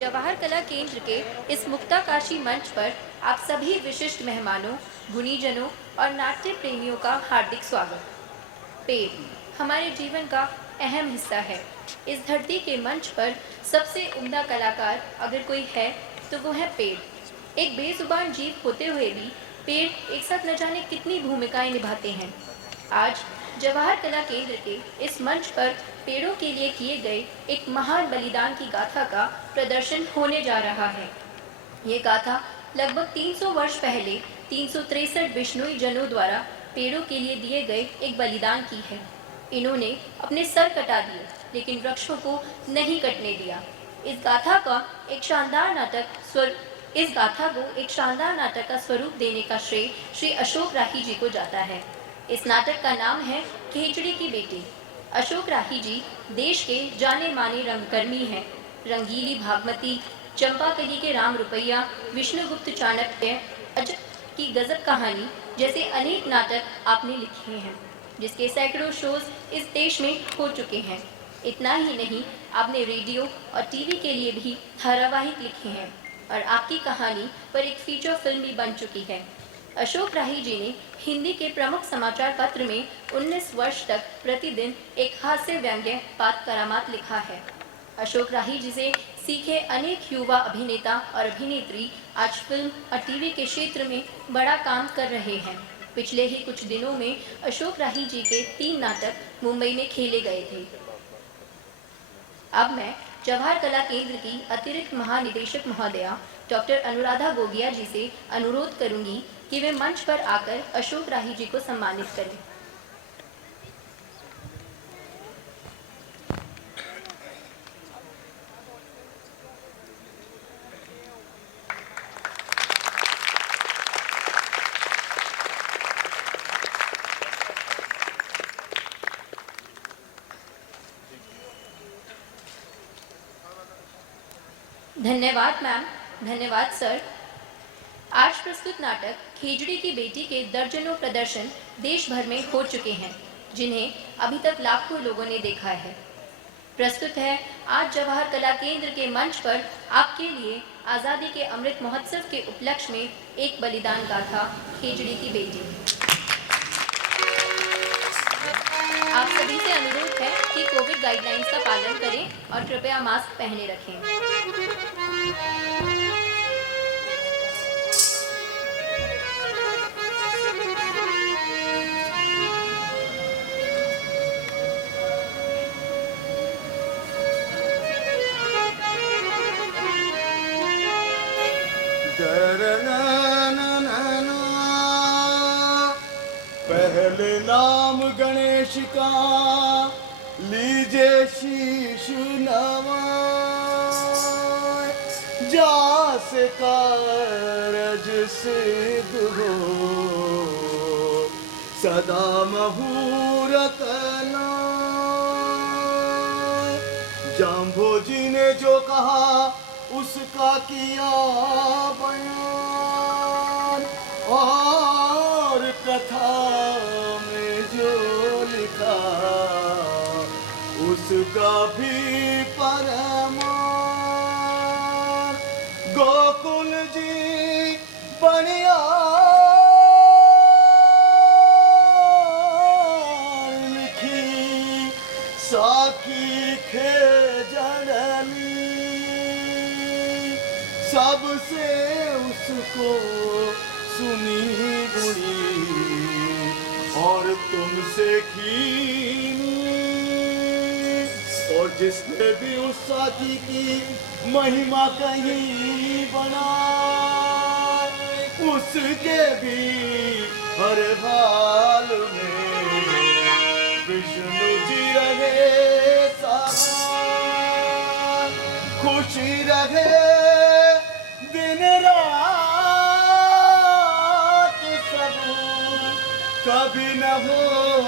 जवाहर कला केंद्र के इस मुक्ताकाशी मंच पर आप सभी विशिष्ट मेहमानों, गुणीजनों और नाट्य प्रेमियों का हार्दिक स्वागत। पेड़ हमारे जीवन का अहम हिस्सा है। इस धरती के मंच पर सबसे उम्दा कलाकार अगर कोई है तो वो है पेड़। एक बेजुबान जीव होते हुए भी पेड़ एक साथ न जाने कितनी भूमिकाएं निभाते हैं। आज जवाहर कला केंद्र के इस मंच पर पेड़ों के लिए किए गए एक महान बलिदान की गाथा का प्रदर्शन होने जा रहा है। ये गाथा लगभग 300 वर्ष पहले 363 बिश्नोई जनों द्वारा पेड़ों के लिए दिए गए एक बलिदान की है। इन्होंने अपने सर कटा दिए लेकिन वृक्षों को नहीं कटने दिया। इस गाथा को एक शानदार नाटक का स्वरूप देने का श्रेय श्री अशोक राही जी को जाता है। इस नाटक का नाम है खेजड़ी की बेटी। अशोक राही जी देश के जाने माने रंगकर्मी हैं। रंगीली भागमती, चंपाकली के राम रुपैया, विष्णुगुप्त चाणक्य, अजब की गजब कहानी जैसे अनेक नाटक आपने लिखे हैं, जिसके सैकड़ों शोज इस देश में हो चुके हैं। इतना ही नहीं, आपने रेडियो और टीवी के लिए भी धारावाहिक लिखे हैं और आपकी कहानी पर एक फीचर फिल्म भी बन चुकी है। अशोक राही जी ने हिंदी के प्रमुख समाचार पत्र में 19 वर्ष तक प्रतिदिन एक हास्य व्यंग्य पात करामात लिखा है। अशोक राही जी से सीखे अनेक युवा अभिनेता और अभिनेत्री आज फिल्म और टीवी के क्षेत्र में बड़ा काम कर रहे हैं। पिछले ही कुछ दिनों में अशोक राही जी के 3 नाटक मुंबई में खेले गए थे। अब मैं जवाहर कला केंद्र की अतिरिक्त महानिदेशक महोदया डॉक्टर अनुराधा गोगिया जी से अनुरोध करूंगी कि वे मंच पर आकर अशोक राही जी को सम्मानित करें। धन्यवाद मैम, धन्यवाद सर। आज प्रस्तुत नाटक खेजड़ी की बेटी के दर्जनों प्रदर्शन देश भर में हो चुके हैं, जिन्हें अभी तक लाखों लोगों ने देखा है। प्रस्तुत है आज जवाहर कला केंद्र के मंच पर आपके लिए आज़ादी के अमृत महोत्सव के उपलक्ष्य में एक बलिदान गाथा, खेजड़ी की बेटी। आप सभी से अनुरोध है कि कोविड गाइडलाइंस का पालन करें और कृपया मास्क पहने रखें। पहले नाम गणेश का लीजे शीश नवाए, जास कारज सिद्ध हो सदा मुहूर्त नाए। जाम्भोजी ने जो कहा उसका किया बयान, और कथा में जो लिखा उसका भी परमान। गोकुल जी बनिया लिखी साकी खेजड़ली, सबसे उसको सुनी गुणी और तुमसे कीनी। और जिसने भी उस साथी की महिमा कहीं बना, उसके भी हर हाल में विष्णु जी रहे सहाय। खुशी रहे दिन रात सब, कभी न हो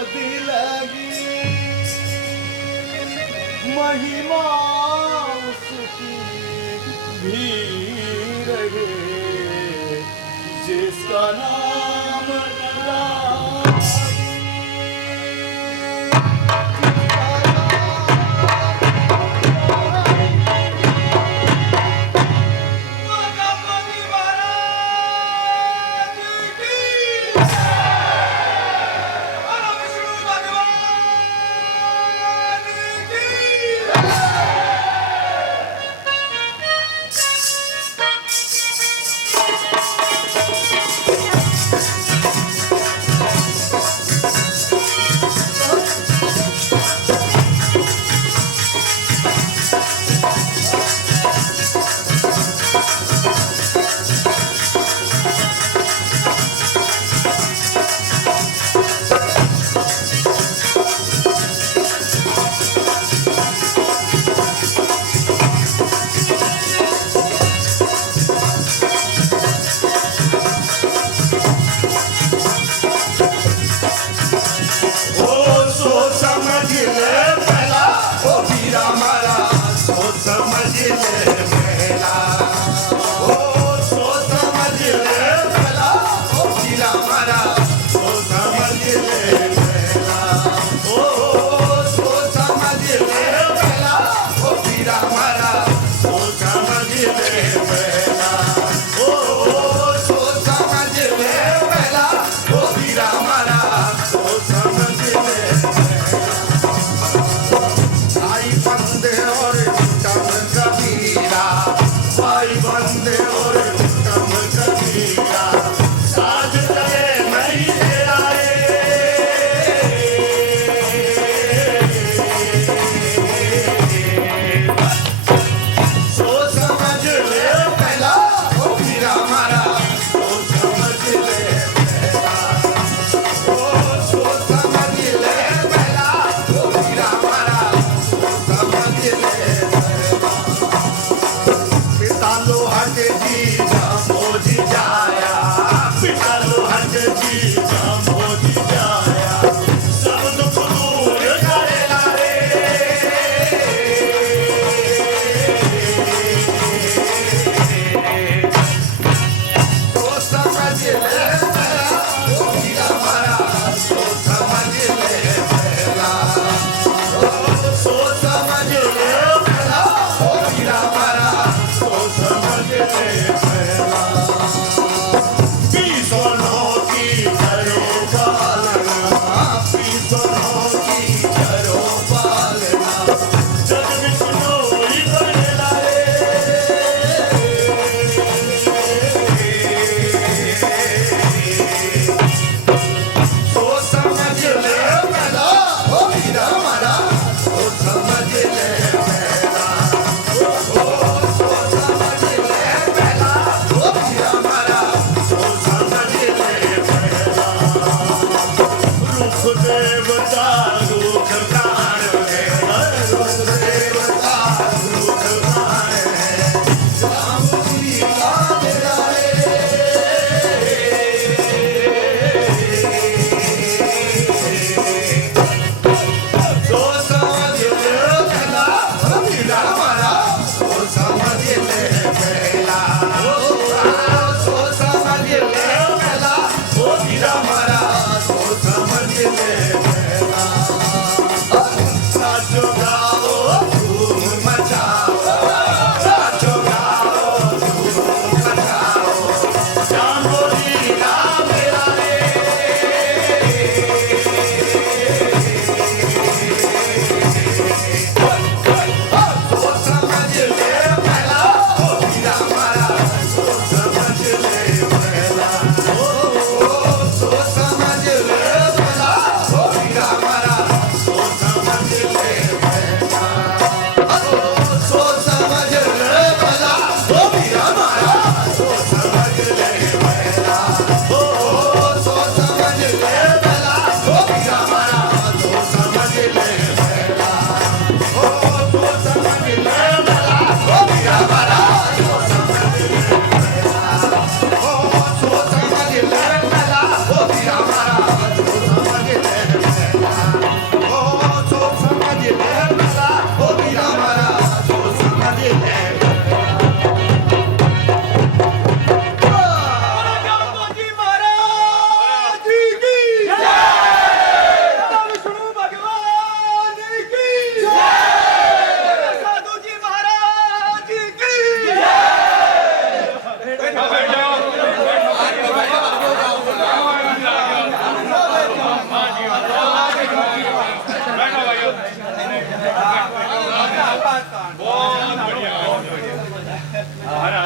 दिलगी। महिमा उसकी भी रहे जिसका नाम राम।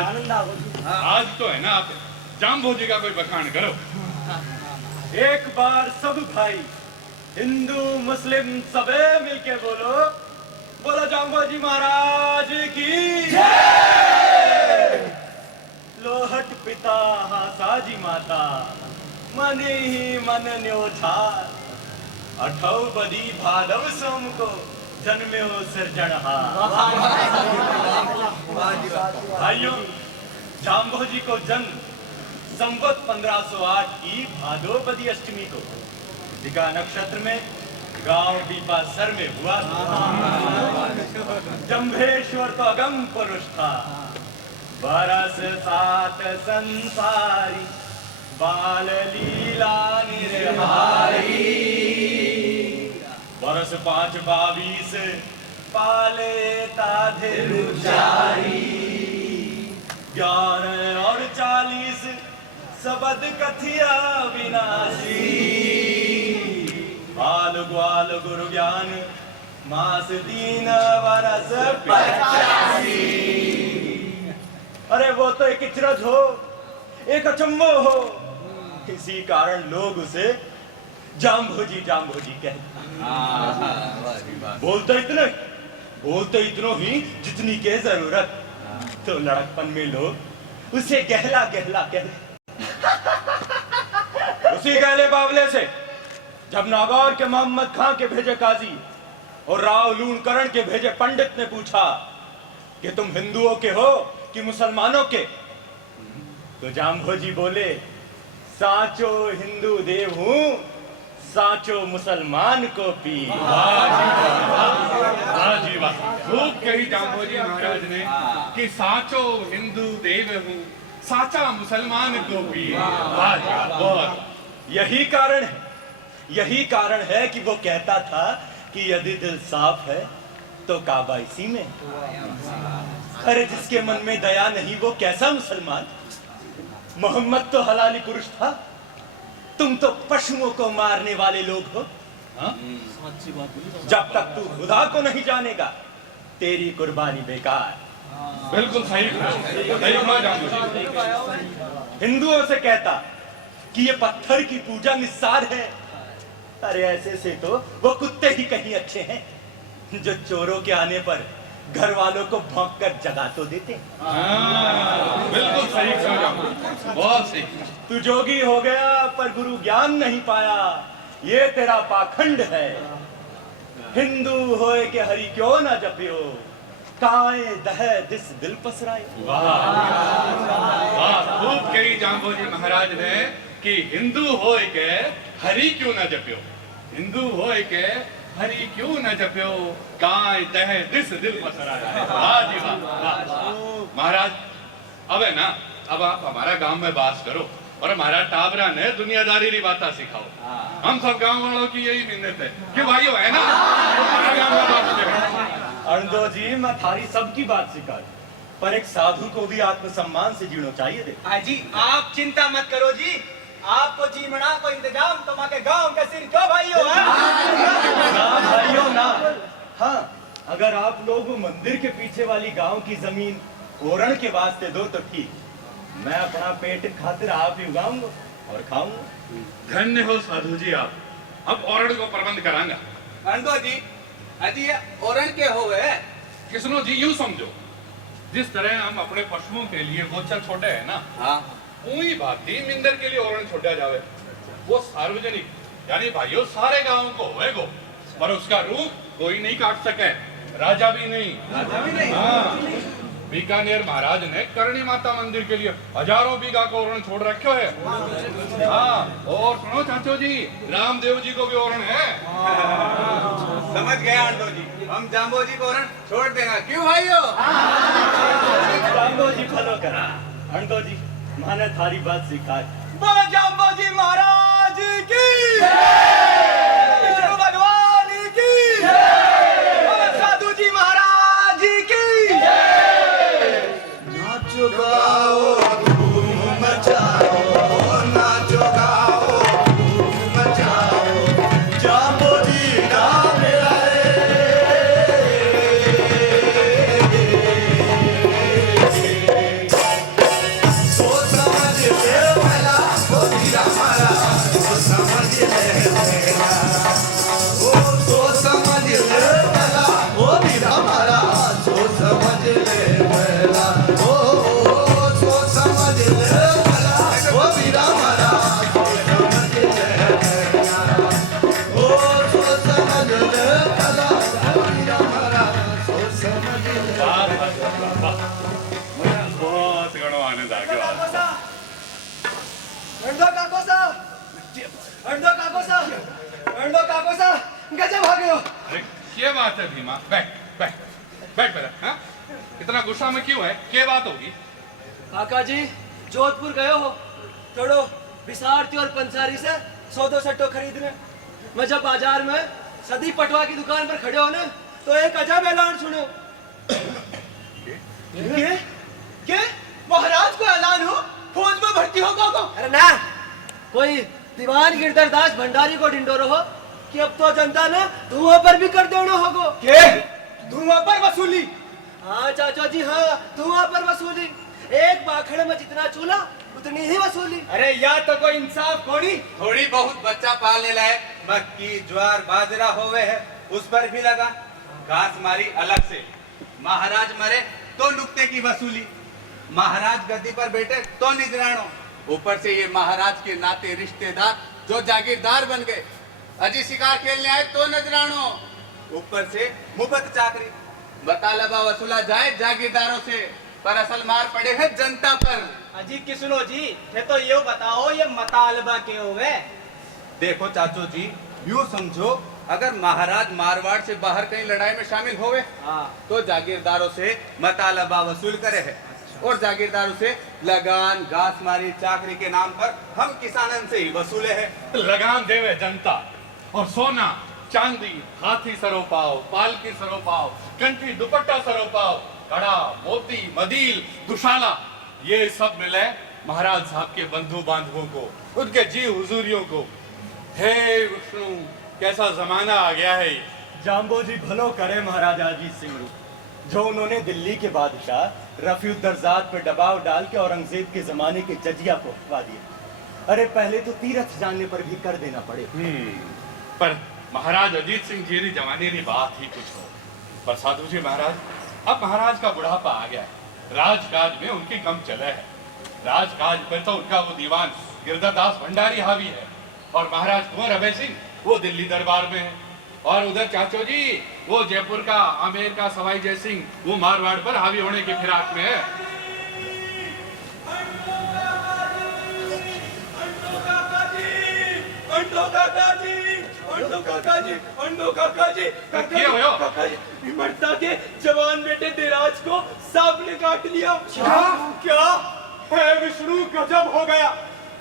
आज तो है ना आप जाम्बोजी का कोई बखान करो। एक बार सब भाई हिंदू मुस्लिम सबे मिलके बोलो, बोलो जाम्बोजी महाराज की जय। लोहट पिता हासाजी माता, मनी ही मन न्योछार, अठौ बदी भादव सोम को जन्म्यो सिरजनहार। भाइयों, जाम्भोजी को जन्म संवत 1508 की भादोबदी अष्टमी को दिका नक्षत्र में गांव दीपासर में हुआ था। जम्भेश्वर तो अगम पुरुष था, बरस 7 संसारी, बाल लीला निर्हारी। बरस 5 22 पाले ताधिरुचारी, 11 और 40 सबद कथिया विनाशी। बाल ग्वाल गुरु ज्ञान मास दीन वरस 85। अरे वो तो एक इचरज हो, एक अचंभो हो, इसी कारण लोग उसे जाम्भोजी जाम्भोजी कहते। बोलते इतनो ही जितनी के जरूरत, तो लड़कपन में लोग उसे गहला गहला कहते। उसी गहले बावले से जब नागौर के मोहम्मद खां के भेजे काजी और राव लूणकरण के भेजे पंडित ने पूछा कि तुम हिंदुओं के हो कि मुसलमानों के, तो जाम्भोजी बोले, साचो हिंदू देव हूं, साचो मुसलमान को पी। खूब कही जाम्भोजी महाराज ने कि साचो हिंदू देव हूँ, साचा मुसलमान को पी। यही कारण है कि वो कहता था कि यदि दिल साफ है तो काबा इसी में। अरे जिसके मन में दया नहीं वो कैसा मुसलमान। मोहम्मद तो हलाली पुरुष था, तुम तो पशुओं को मारने वाले लोग हो। जब तक तू खुदा को नहीं जानेगा तेरी कुर्बानी बेकार। बिल्कुल सही कहा जाम्भोजी। हिंदुओं से कहता कि ये पत्थर की पूजा निस्सार है। अरे ऐसे से तो वो कुत्ते ही कहीं अच्छे हैं जो चोरों के आने पर घर वालों को भौंक कर जगा तो देते। बिल्कुल सही कहा जाम्भोजी, बहुत सही। तू जोगी हो गया पर गुरु ज्ञान नहीं पाया, ये तेरा पाखंड है। हिंदू होए के हरि क्यों ना जपियो, काए दह दिस दिल पसराए। खूब कही जाम्भोजी महाराज ने कि हिंदू होए के हरि क्यों ना जपियो, हिंदू होए के हरि क्यों न जप्यो, काय तह दिस दिल पसराया। वाह जी वाह। महाराज अब है ना, अब आप हमारा गांव में बास करो और हमारा टाबरा ने दुनियादारी की बातें सिखाओ। हम सब गांव वालों की यही मिन्नत है कि भाइयों है ना, हमारे गांव में बास करो। अर्णदो जी, मैं थारी सबकी बात सिखा, पर एक साधु को भी आत्मसम्मान से जीना चाहिए। दे जी आप चिंता मत करो जी, आपको जीवना को इंतजाम तुम्हारे गांव के सिर क्यों भाइयों। ना भाइयों ना, हाँ अगर आप लोग मंदिर के पीछे वाली गांव की जमीन ओरण के वास्ते दो तो ठीक, मैं अपना पेट खातिर आप ही उगाऊंगा और खाऊंगा। धन्य हो साधु जी आप, अब ओरण को प्रबंध करांगा। अर्णदो जी अजी ये ओरण के होवे किसनो जी यूं समझो, जिस तरह हम अपने पशुओं के लिए गोचर छोटे है ना, हाँ उही भांति मिंदर के लिए ओरण छोड़ा जावे। वो सार्वजनिक यानी भाइयों सारे गांव को होएगो, पर उसका रूप कोई नहीं काट सके, राजा भी नहीं। हाँ, बीकानेर महाराज ने करणी माता मंदिर के लिए हजारों बीघा को ओरण छोड़ रखे है। हाँ, और सुनो चाचो जी, रामदेव जी को भी ओरण है। समझ गए अर्णदो जी, हम जाम्भोजी को ओरण छोड़ देगा, क्यों भाइयों। जाम्भोजी फॉलो करा। अर्णदो जी मैंने थारी बात सिखा। बोलो जाम्भोजी महाराज की, विष्णु भगवान की, बोलो साधु जी महाराज की। नाचो गाओ धूम मचाओ, नाचो गाओ धूम मचाओ, जाम्भोजी नाम लाए। सोच समझ ले भला, ओ हीरा हमारा, सोच समझ ले भला, ओ सोच समझ ले भला, ओ हीरा हमारा, सोच समझ ले भला, ओ सोच समझ ले भला, ओ हीरा हमारा, सोच समझ लो काको सा गजब हो गयो। अरे क्या बात है भीमा, बैठ बैठ बैठ बैठ। हाँ, इतना गुस्सा में क्यों है, क्या बात होगी? काका जी जोधपुर गए हो थोड़ो बिसारती और पंसारी से सौदो सट्टो खरीदने। मैं जब बाजार में सदी पटवा की दुकान पर खड़े हो ना तो एक अजब ऐलान सुनो। के महाराज को ऐलान हो फौज में भर्ती हो को। अरे ना कोई दीवान गिरधरदास भंडारी को ढिंडोरो हो कि अब तो जनता ने धुआं पर भी कर देना होगा। के धुआं पर वसूली? हाँ चाचा जी हाँ, धुआं पर वसूली। एक बाखड़े में जितना चूल्हा उतनी ही वसूली। अरे या तो कोई इंसाफ कोनी। थोड़ी बहुत बच्चा पालने लायक मक्की ज्वार बाजरा होवे है उस पर भी लगा। घास मारी अलग से। महाराज मरे तो नुक्ते की वसूली, महाराज गद्दी पर बैठे तो निजरानो, ऊपर से ये महाराज के नाते रिश्तेदार जो जागीरदार बन गए। अजी शिकार खेलने आए तो नजरानो, ऊपर से मुफ्त चाकरी। बतालबा वसूला जाए जागीरदारों से, पर असल मार पड़े है जनता पर। अजी की सुनो जी, ये तो ये बताओ ये मतालबा के होवे। देखो चाचो जी, यूं समझो अगर महाराज मारवाड़ से बाहर कहीं लड़ाई में शामिल होवे तो जागीरदारों से मतालबा वसूल करे है, और जागीरदारों से लगान घास मारी चाकरी के नाम पर हम किसानन से ही वसूले है। लगान देवे जनता, और सोना चांदी हाथी सरोपाव, पालकी सरोपाव, कंठी दुपट्टा सरोपाव, कड़ा मोती मदील दुशाला, ये सब मिले महाराज साहब के बंधु बांधवों को, उनके जी हुजूरियों को। हे विष्णु, कैसा जमाना आ गया है। जाम्बो जी भलो करे महाराजा अजीत सिंह जो उन्होंने दिल्ली के बादशाह रफीउद्दर्जात पर दबाव डाल के औरंगजेब के जमाने के जजिया को हटवा दिया। अरे पहले तो तीरथ जानने पर भी कर देना पड़े। पर महाराज अजीत सिंह जी जमाने की बात ही कुछ हो। पर साधु जी महाराज, अब महाराज का बुढ़ापा आ गया है, राजकाज में उनकी कम चले है। राजकाज पर तो उनका वो दीवान गिरधरदास भंडारी हावी है, और महाराज कुंवर अभय सिंह वो दिल्ली दरबार में है, और उधर चाचो जी वो जयपुर का आमेर का सवाई जय सिंह वो मारवाड़ पर हावी होने की फिराक में है। क्या हुआ? विमर्ता के जवान बेटे देराज को सांप ने काट लिया। क्या है विष्णु, गजब हो गया।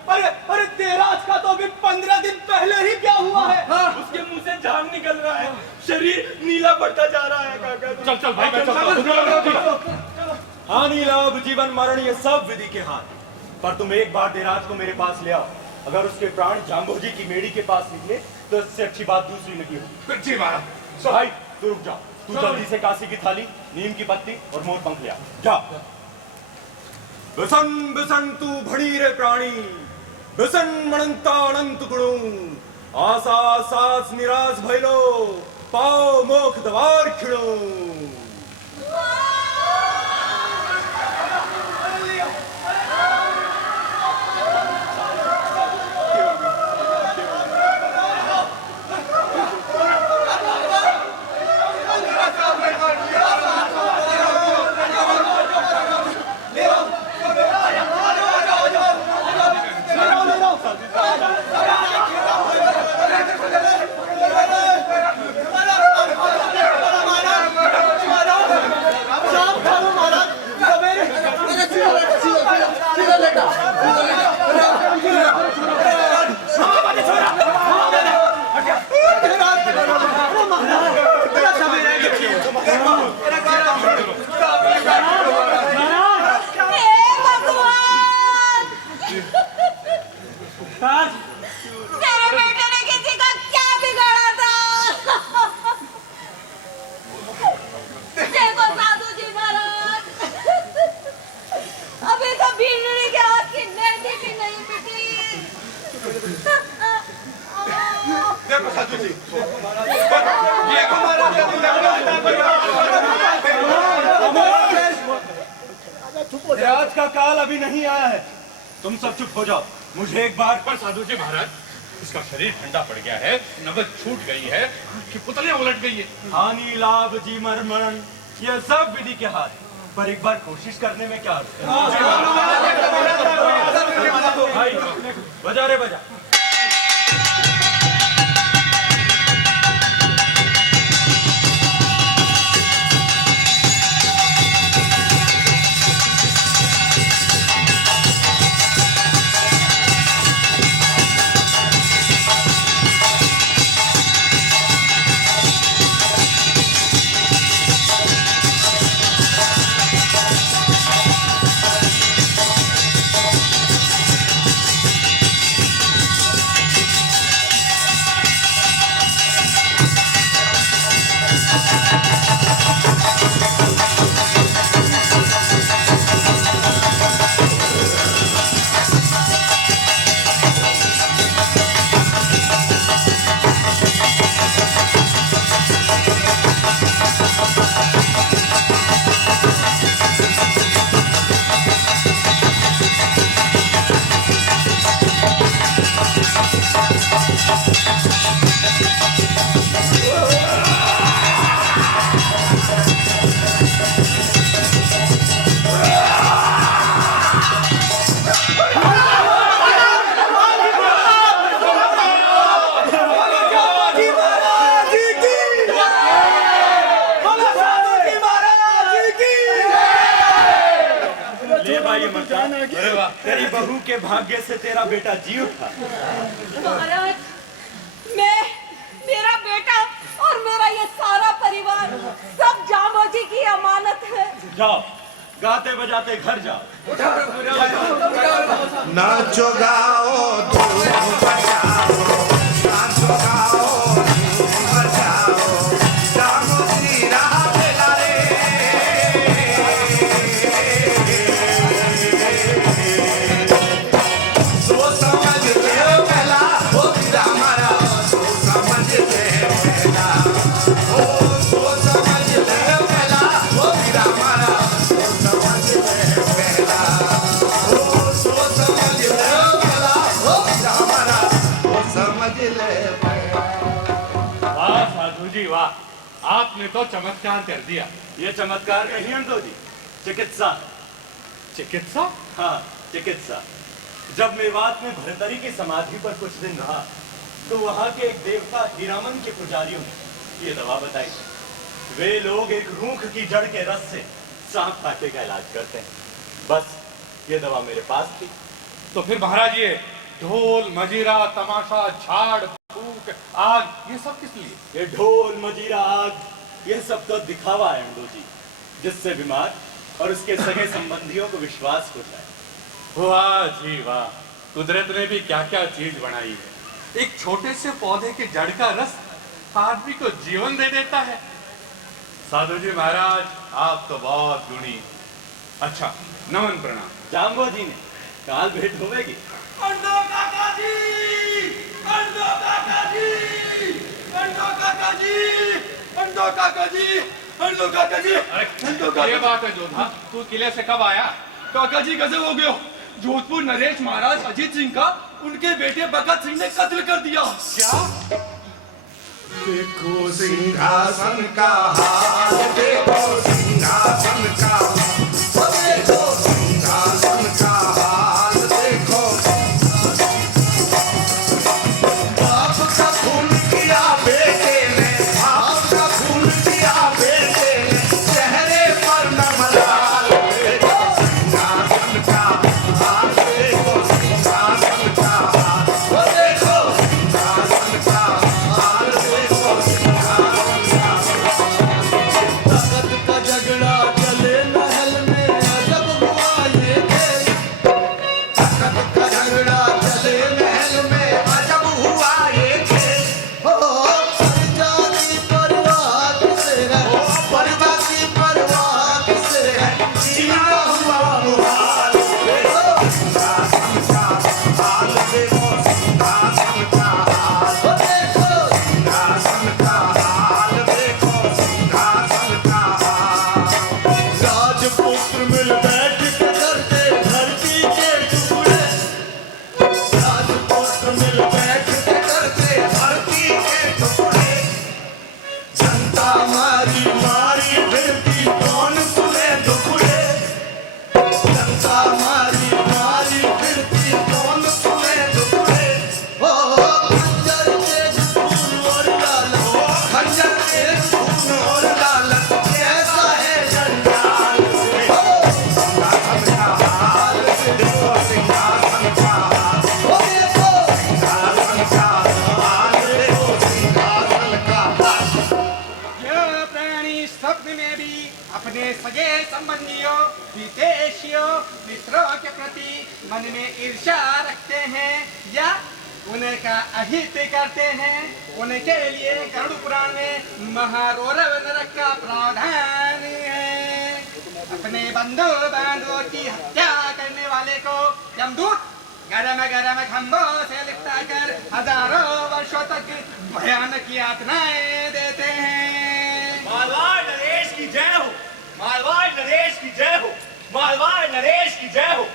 अरे अरे देराज का तो अभी 15 दिन पहले ही क्या हुआ है। उसके मुंह से जान निकल रहा है, शरीर नीला पड़ता जा रहा है। काका चल चल भाई, चल। हानि लाभ जीवन मरण ये सब विधि के हाथ, पर तुम एक बार देराज को मेरे पास ले आओ। अगर उसके प्राण जाम्बो जी की मेड़ी के पास निकले तो इससे अच्छी बात दूसरी नहीं होगी। जी महाराज। भाई तू रुक जा, तू जल्दी से काशी की थाली, नीम की पत्ती और मोर पंख ले आ। जा। बिसन बिसन तू भड़ी रे प्राणी, बिसन मणंता अनंत गुणों, आसा सास निराश भैलो, पाओ मोख द्वार खिड़ो। राज का काल अभी नहीं आया है, तुम सब चुप हो जाओ। मुझे एक बार पर साधु जी महाराज, इसका शरीर ठंडा पड़ गया है, नब्ज छूट गई है, कि पुतलियां उलट गई है। हानि लाभ जी मरण ये सब विधि के हाथ, पर एक बार कोशिश करने में क्या भाई बजा रे बजा। ले भाई मर्दाना, अरे वाह, तेरी बहू के भाग्य से तेरा बेटा जी उठा। महाराज, मैं, मेरा बेटा और मेरा ये सारा परिवार सब जामोजी की अमानत है। जाओ, गाते बजाते घर जाओ। नाचो गाओ धूम बजाओ, नाचो गाओ धूम बजाओ, जामोजी राह बेला रे। सो समझ ले पहला ओ वीरा हमारा, सो समझ ले पहला, ओ सो समझ ले पहला ओ वीरा हमारा, सो समझ ले पहला, ओ सो समझ ले पहला ओ वीरा हमारा, ओ समझ ले पहला। वाह साधु जी वाह, आपने तो चमत्कार कर दिया। ये चमत्कार नहीं अंडो जी, चिकित्सा। चिकित्सा? हाँ, चिकित्सा। जब मेवात में भरतरी की समाधि पर कुछ दिन रहा तो वहां के एक देवता हीरामन के पुजारियों ने ये दवा बताई। वे लोग एक रूख की जड़ के रस से सांप काटे का इलाज करते हैं। बस ये दवा मेरे पास थी। तो फिर महाराज ये ढोल मजीरा तमाशा झाड़ फूक आग ये सब किस लिए? ये ढोल मजीरा आग ये सब तो दिखावा है अंडो जी, जिससे बीमार और उसके सगे संबंधियों को विश्वास हो जाए। वाह जी वाह, कुदरत ने भी क्या क्या चीज बनाई है। एक छोटे से पौधे के जड़ का रस आदमी को जीवन दे देता है। साधु जी महाराज आप तो बहुत गुणी। अच्छा, नमन प्रणाम। जाम्बो जी ने काल भेंट होवेगी। अंडो काका जी, अंडो काका जी, अंडो काका जी, अंडो काका जी, अंडो काका जी, अंडो अरे ये बात है जोधा, तू किले से कब आया? काका जी गजब हो गयो। जोधपुर नरेश महाराज अजीत सिंह का उनके बेटे भगत सिंह ने कत्ल कर दिया। क्या? देखो सिंहासन का हाल, देखो सिंहासन का, ओ देखो सिंहासन का हाल, देखो बाप का खून किया बेटे ने, बाप का खून किया बेटे ने, चेहरे पर न मलाल, देखो सिंहासन का हाल, देखो सिंहासन का हाल, ओ देखो सिंहासन का हाल, देखो सिंहासन का हाल। तख्त का झगड़ा चले महल में, अजब हुआ ये खेल। तख्त का झगड़ा चले महल में, अजब हुआ ये खेल। हो प्रजा की परवाह किसे है, हो प्रजा की परवाह किसे है, जीना हुआ मुहाल। देखो सिंहासन का हाल, देखो सिंहासन का हाल, ओ देखो सिंहासन का हाल, देखो सिंहासन का हाल। राजपुत्र मिल बैठ के करते धरती के टुकड़े, राजपुत्र मिल बैठ के करते धरती के टुकड़े। जनता मारी मारी फिरती, कौन सुने दुखड़े, जनता मारी मारी फिरती, कौन सुने दुखड़े। ओ खंजर के खून और लालच, ओ खंजर के खून और लालच, कैसा है जंजाल। ओ सिंहासन का हाल, देखो सिंहासन का हाल, ओ देखो सिंहासन का हाल, देखो सिंहासन का हाल। यह प्राणी स्वप्न में भी अपने सगे संबंधियों, विदेशियों, मित्रों के प्रति मन में ईर्ष्या रखते हैं या उनका अहित करते हैं। उनके लिए गरुड़ पुराण में महारौरव नरक का प्रावधान है। अपने बंधु बांधवों की हत्या करने वाले को यमदूत गरम गरम खंभों से लिपटा कर हजारों वर्षों तक भयानक यातनाएं देते हैं। मारवाड़ नरेश की जय हो, मारवाड़ नरेश की जय हो, मारवाड़ नरेश की जय हो।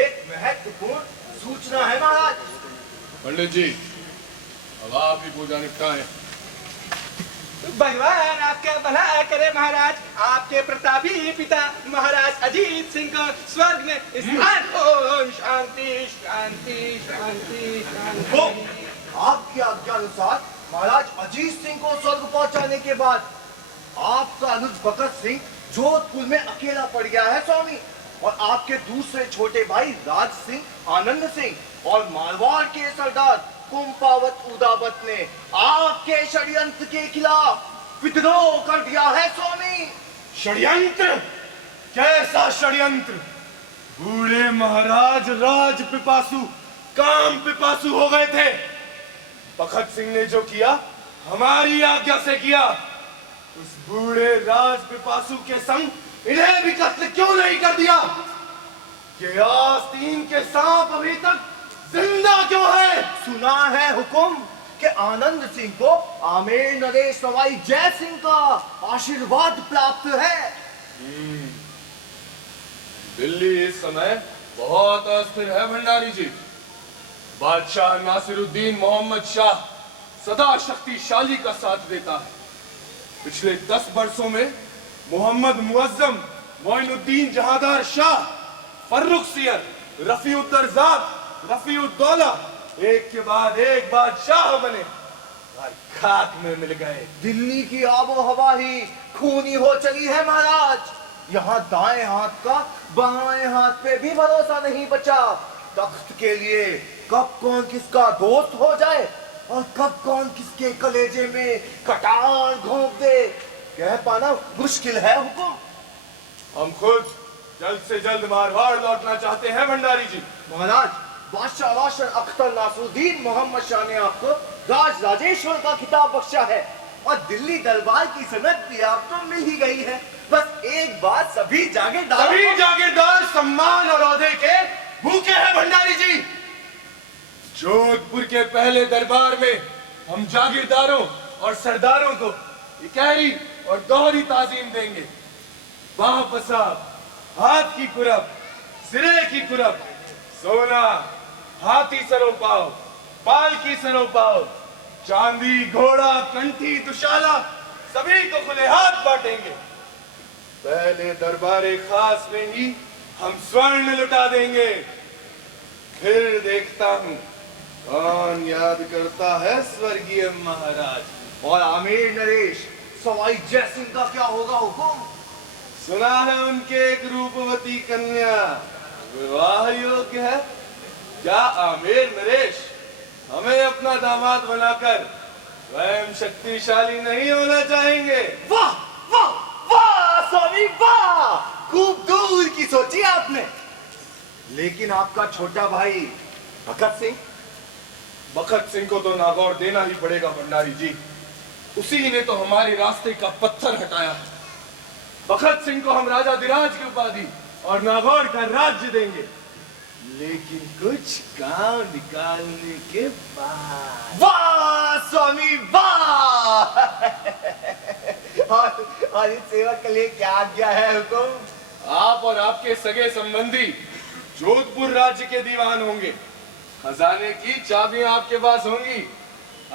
एक महत्वपूर्ण सूचना है महाराज। पंडित जी, अब आप ही पूजा निपटाएं। भगवान आपका भला करे महाराज। आपके प्रतापी पिता महाराज अजीत सिंह को स्वर्ग में स्थान हो। शांति शांति शांति शांति। आपकी आज्ञा अनुसार महाराज अजीत सिंह को स्वर्ग पहुंचाने के बाद आपका अनुज भगत सिंह जोधपुर में अकेला पड़ गया है स्वामी, और आपके दूसरे छोटे भाई राज सिंह, आनंद सिंह और मारवाड़ के सरदार कुंपावत उदावत ने आपके षड्यंत्र के खिलाफ विद्रोह कर दिया है स्वामी। षड्यंत्र? कैसा षड्यंत्र? बूढ़े महाराज राज पिपासु, काम पिपासु हो गए थे। भगत सिंह ने जो किया हमारी आज्ञा से किया। उस बूढ़े राज पिपासु के संग इन्हें भी कत्ल क्यों नहीं कर दिया? कि आस्तीन के सांप अभी तक जिंदा क्यों है? सुना है हुकुम कि आनंद सिंह को आमेर नरेश सवाई जय सिंह का आशीर्वाद प्राप्त है। दिल्ली इस समय बहुत अस्थिर है भंडारी जी। बादशाह नासिरुद्दीन मोहम्मद शाह सदा शक्तिशाली का साथ देता है। पिछले 10 वर्षों में मोहम्मद मुअज्जम, मोइनुद्दीन जहांदार शाह, फर्रुख सियर, रफीउद्दरजात, रफीउद्दौला एक के बाद एक बादशाह बने और खाक में मिल गए। दिल्ली की आबो हवा ही खूनी हो चली है महाराज। यहाँ दाएं हाथ का बाएं हाथ पे भी भरोसा नहीं बचा। तख्त के लिए कब कौन किसका दोस्त हो जाए और कब कौन किसके कलेजे में कटार घोंप दे, कह पाना मुश्किल है हुकुम। हम खुद जल्द से जल्द मारवाड़ लौटना चाहते हैं भंडारी जी। महाराज, बादशाह राशर अख्तर नासरुद्दीन मोहम्मद शाह ने आपको राज राजेश्वर का खिताब बख्शा है और दिल्ली दरबार की सनद भी आपको मिल ही गई है। बस एक बात, सभी जागीरदार सम्मान और औहदे के भूखे हैं भंडारी जी। जोधपुर के पहले दरबार में हम जागीरदारों और सरदारों को इकहरी और दोहरी ताजीम देंगे। बाह पसाब, हाथ की कुरब, सिरे की कुरब, सोना, हाथी सरोपाव, पाल की सरोपाव, चांदी, घोड़ा, कंठी, दुशाला सभी को खुले हाथ बांटेंगे। पहले दरबारे खास में ही हम स्वर्ण लुटा देंगे। फिर देखता हूँ कौन याद करता है स्वर्गीय महाराज। और आमेर नरेश सवाई जय सिंह का क्या होगा हुकुम? सुना है उनके एक रूपवती कन्या विवाह योग्य है। क्या आमेर नरेश हमें अपना दामाद बनाकर स्वयं शक्तिशाली नहीं होना चाहेंगे? वाह वाह वाह स्वामी वाह, खूब दूर की सोची आपने। लेकिन आपका छोटा भाई भगत सिंह को तो नागौर देना ही पड़ेगा भंडारी जी। उसी ने तो हमारे रास्ते का पत्थर हटाया है। भगत सिंह को हम राजा धीराज की उपाधि और नागौर का राज्य देंगे, लेकिन कुछ गांव निकालने के बाद। वाह स्वामी वाह। और इस सेवक के लिए क्या आज्ञा है हुकुम? आप और आपके सगे संबंधी जोधपुर राज्य के दीवान होंगे। खजाने की चाबियां आपके पास होंगी।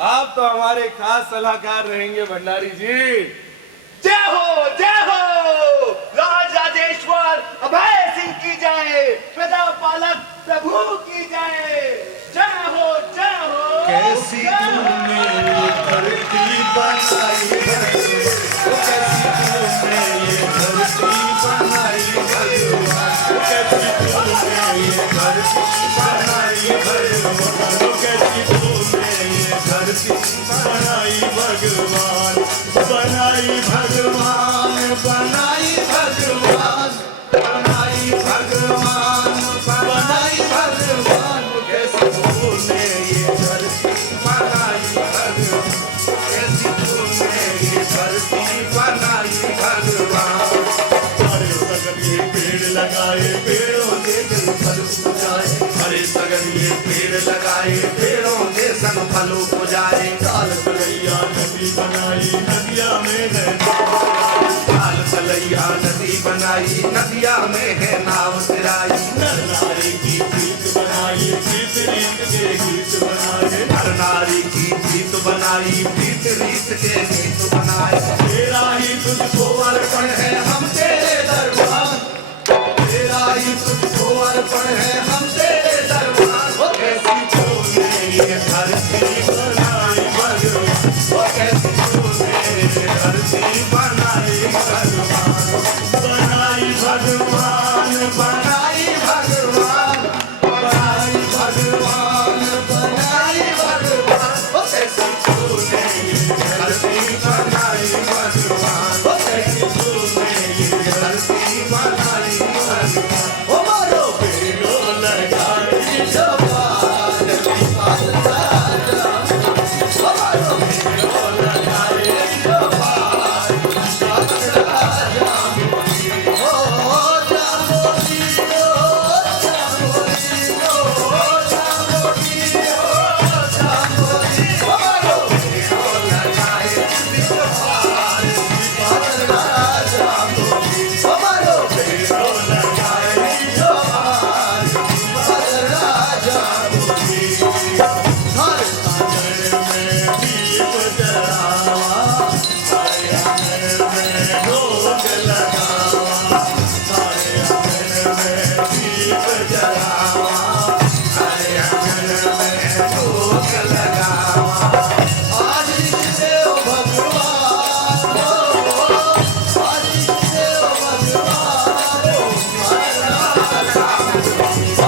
आप तो हमारे खास सलाहकार रहेंगे भंडारी जी। जय हो राज राजेश्वर अभय सिंह की जय, प्रजा पालक प्रभु की जय। जय हो कैसी तूने ये धरती बनाई भगवान, बनाई भगवान, बनाई भगवान, बनाई भगवान, बनाई भगवान। कैसी तूने ये धरती बनाई भगवान, कैसी तूने ये धरती बनाई भगवान। हरे सगन ये पेड़ लगाए, पेड़ों के संग फल पुजाए। हरे सगन ये पेड़ लगाए, पेड़ों के संग फल पुजाए। काल तलैया नदी बनाई, नदिया में है काल तलैया नदी बनाई, नदिया में है नाव सिराई। नर नारी की प्रीत बनाई, प्रीत रीत के गीत बनाए। नर नारी की प्रीत बनाई प्रीत रीत के मीत बनाए तेरा ही तुझको अर्पण है हम तेरे दरबार तेरा ही तुझको अर्पण है हम तेरे दरबार वो कैसी तूने ये धरती बनाई भगवान वो कैसी तूने ये धरती बनाई भगवान बनाई भगवान बनाई भगवान बनाई भगवान बनाई भगवान वो कैसी तूने ये धरती बनाई भगवान वो कैसी तूने ये धरती बनाई भगवान ओ मारो बेलो लगाई जवान राजा ओ मारो बेलो लगाई जवान राजा ओ जामोदी ओ मारो बेलो लगाई जवान राजा ओ मारो बेलो लगाई जवान राजा हर आंगन में दीप जलावा हर आंगन में भोग लगावा हर आंगन में दीप जलावा हर आंगन में भोग लगावा आज देव भगवान आज देव भगवान हमारा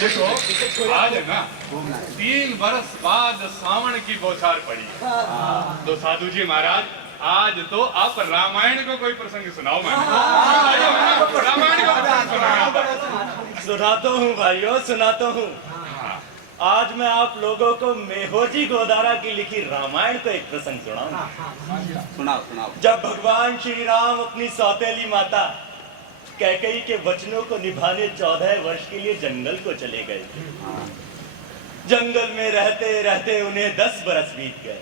देखो आज है ना 3 बरस बाद सावन की बौछार पड़ी तो साधु जी महाराज आज तो आप रामायण को कोई प्रसंग सुनाओ मैं रामायण का प्रसंग सुनाओ। सुनाता हूँ भाइयों, सुनाता हूँ। आज मैं आप लोगों को मेहोजी गोदारा की लिखी रामायण को एक प्रसंग सुनाऊंगा। सुनाओ सुनाओ। जब भगवान श्री राम अपनी सौतेली माता कैकेयी के वचनों को निभाने 14 वर्ष के लिए जंगल को चले गए। जंगल में रहते रहते उन्हें 10 बरस बीत गए।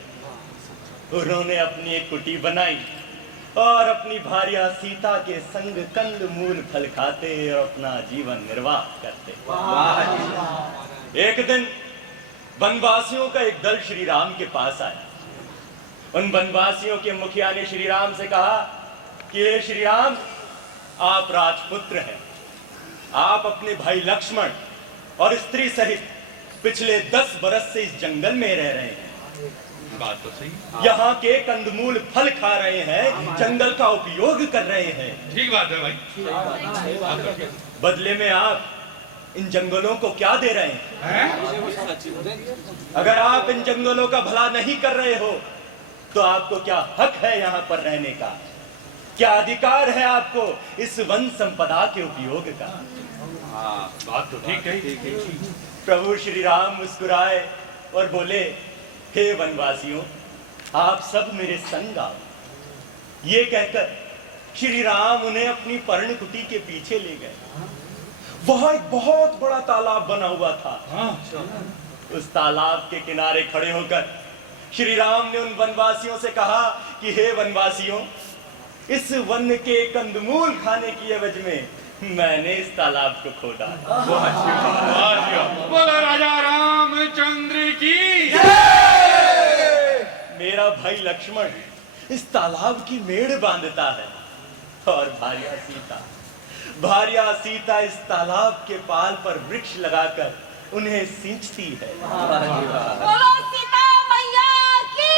उन्होंने अपनी एक कुटी बनाई और अपनी भार्या सीता के संग कंद मूल फल खाते और अपना जीवन निर्वाह करते। एक दिन वनवासियों का एक दल श्री राम के पास आया। उन वनवासियों के मुखिया ने श्री राम से कहा कि हे श्री राम, आप राजपुत्र हैं, आप अपने भाई लक्ष्मण और स्त्री सहित पिछले 10 बरस से इस जंगल में रह रहे हैं। बात तो सही। यहाँ के कंदमूल फल खा रहे हैं, जंगल का उपयोग कर रहे हैं। ठीक बात है भाई। बदले में आप इन जंगलों को क्या दे रहे हैं? अगर आप इन जंगलों का भला नहीं कर रहे हो तो आपको क्या हक है यहाँ पर रहने का? क्या अधिकार है आपको इस वन संपदा के उपयोग का? हाँ, बात तो ठीक है। प्रभु श्री राम मुस्कुराए और बोले, हे वनवासियों, आप सब मेरे संग आओ। ये कहकर श्री राम उन्हें अपनी पर्णकुटी के पीछे ले गए। वहां एक बहुत बड़ा तालाब बना हुआ था। उस तालाब के किनारे खड़े होकर श्री राम ने उन वनवासियों से कहा कि हे वनवासियों, इस वन के कंदमूल खाने की एवज में मैंने इस तालाब को खोदा। बोलो राजा रामचंद्र की। मेरा भाई लक्ष्मण इस तालाब की मेड़ बांधता है और भार्या सीता इस तालाब के पाल पर वृक्ष लगाकर उन्हें सींचती है। बोलो सीता मैया की।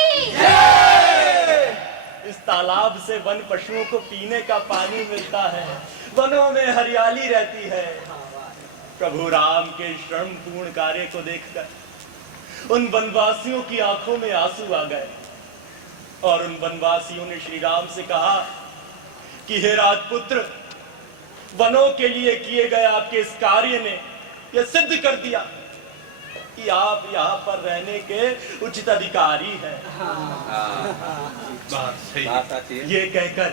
इस तालाब से वन पशुओं को पीने का पानी मिलता है, वनों में हरियाली रहती है। प्रभु राम के श्रम पूर्ण कार्य को देखकर उन वनवासियों की आंखों में आंसू आ गए और उन वनवासियों ने श्री राम से कहा कि हे राजपुत्र, वनों के लिए किए गए आपके इस कार्य ने यह सिद्ध कर दिया कि आप यहाँ पर रहने के उचित अधिकारी हैं। बात सही। ये कहकर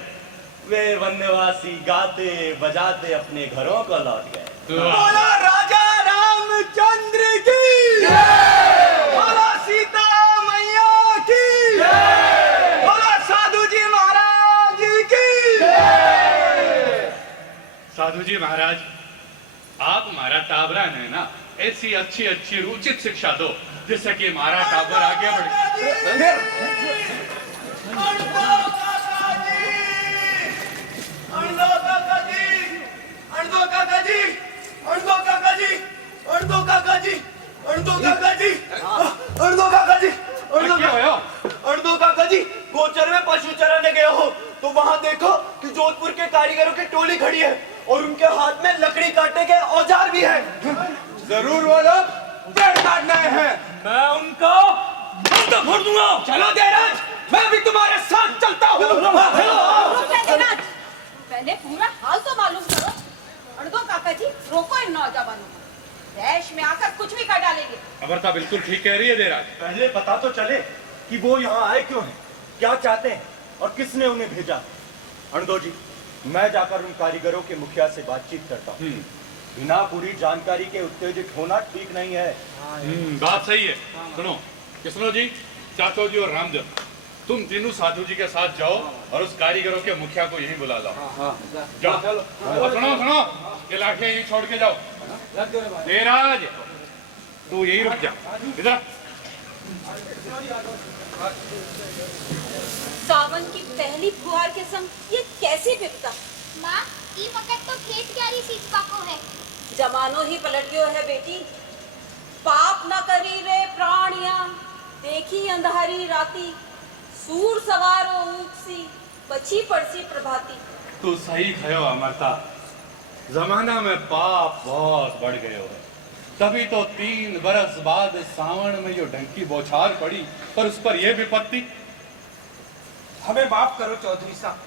वे वनवासी गाते बजाते अपने घरों को लौट गए। बोलो राजा रामचंद्र की। बोलो सीता मैया की। बोलो साधु जी महाराज की। साधु जी महाराज, आप हमारा टाबरा है ना, ऐसी अच्छी अच्छी उचित शिक्षा दो जिससे कि हमारा टाबर आगे बढ़े। गोचर में पशु चराने गए हो तो वहाँ देखो कि जोधपुर के कारीगरों की टोली खड़ी है और उनके हाथ में लकड़ी काटने के औजार भी है। जरूर वो लोग पेड़ काटने हैं। मैं उनको मुर्दा फोड़ दूंगा। चलो देराज, मैं भी तुम्हारे साथ चलता हूँ। पहले पूरा हाल तो मालूम करो। अड़दो काका जी, रोको इन नौजवानों को, देश में आकर कुछ भी कर डालेंगे। अमरता बिल्कुल ठीक कह रही है देराज। पहले पता तो चले कि वो यहाँ आए क्यों हैं, क्या चाहते हैं और किसने उन्हें भेजा। अणदो जी, मैं जाकर उन कारीगरों के मुखिया से बातचीत करता हूँ। बिना पूरी जानकारी के उत्तेजित होना ठीक नहीं है। बात सही है। सुनो किसनो जी, चाचो जी और रामदेव, तुम तीनों साधु जी के साथ जाओ और उस कारीगरों के मुखिया को यहीं बुला लाओ। जाओ। और सुनो सुनो, ये लाठियां यहीं छोड़ के जाओ। देराज, तू यहीं रुक जा। इधर सावन की पहली फुहार के संग ये कैसे बिकता। माँ, ई वक्त तो खेत क्यारी सीखा को है। जमानो ही पलट गयो है बेटी। पाप न करी रे प्राणिया, देखी अंधारी राती, सूर सवारो ऊपसी, बची पड़सी प्रभाती। तू सही कहो अमरता, जमाना में पाप बहुत बढ़ गए हो। तभी तो 3 बरस बाद सावन में जो ढंकी बौछार पड़ी और उस पर यह विपत्ति। हमें माफ करो चौधरी साहब,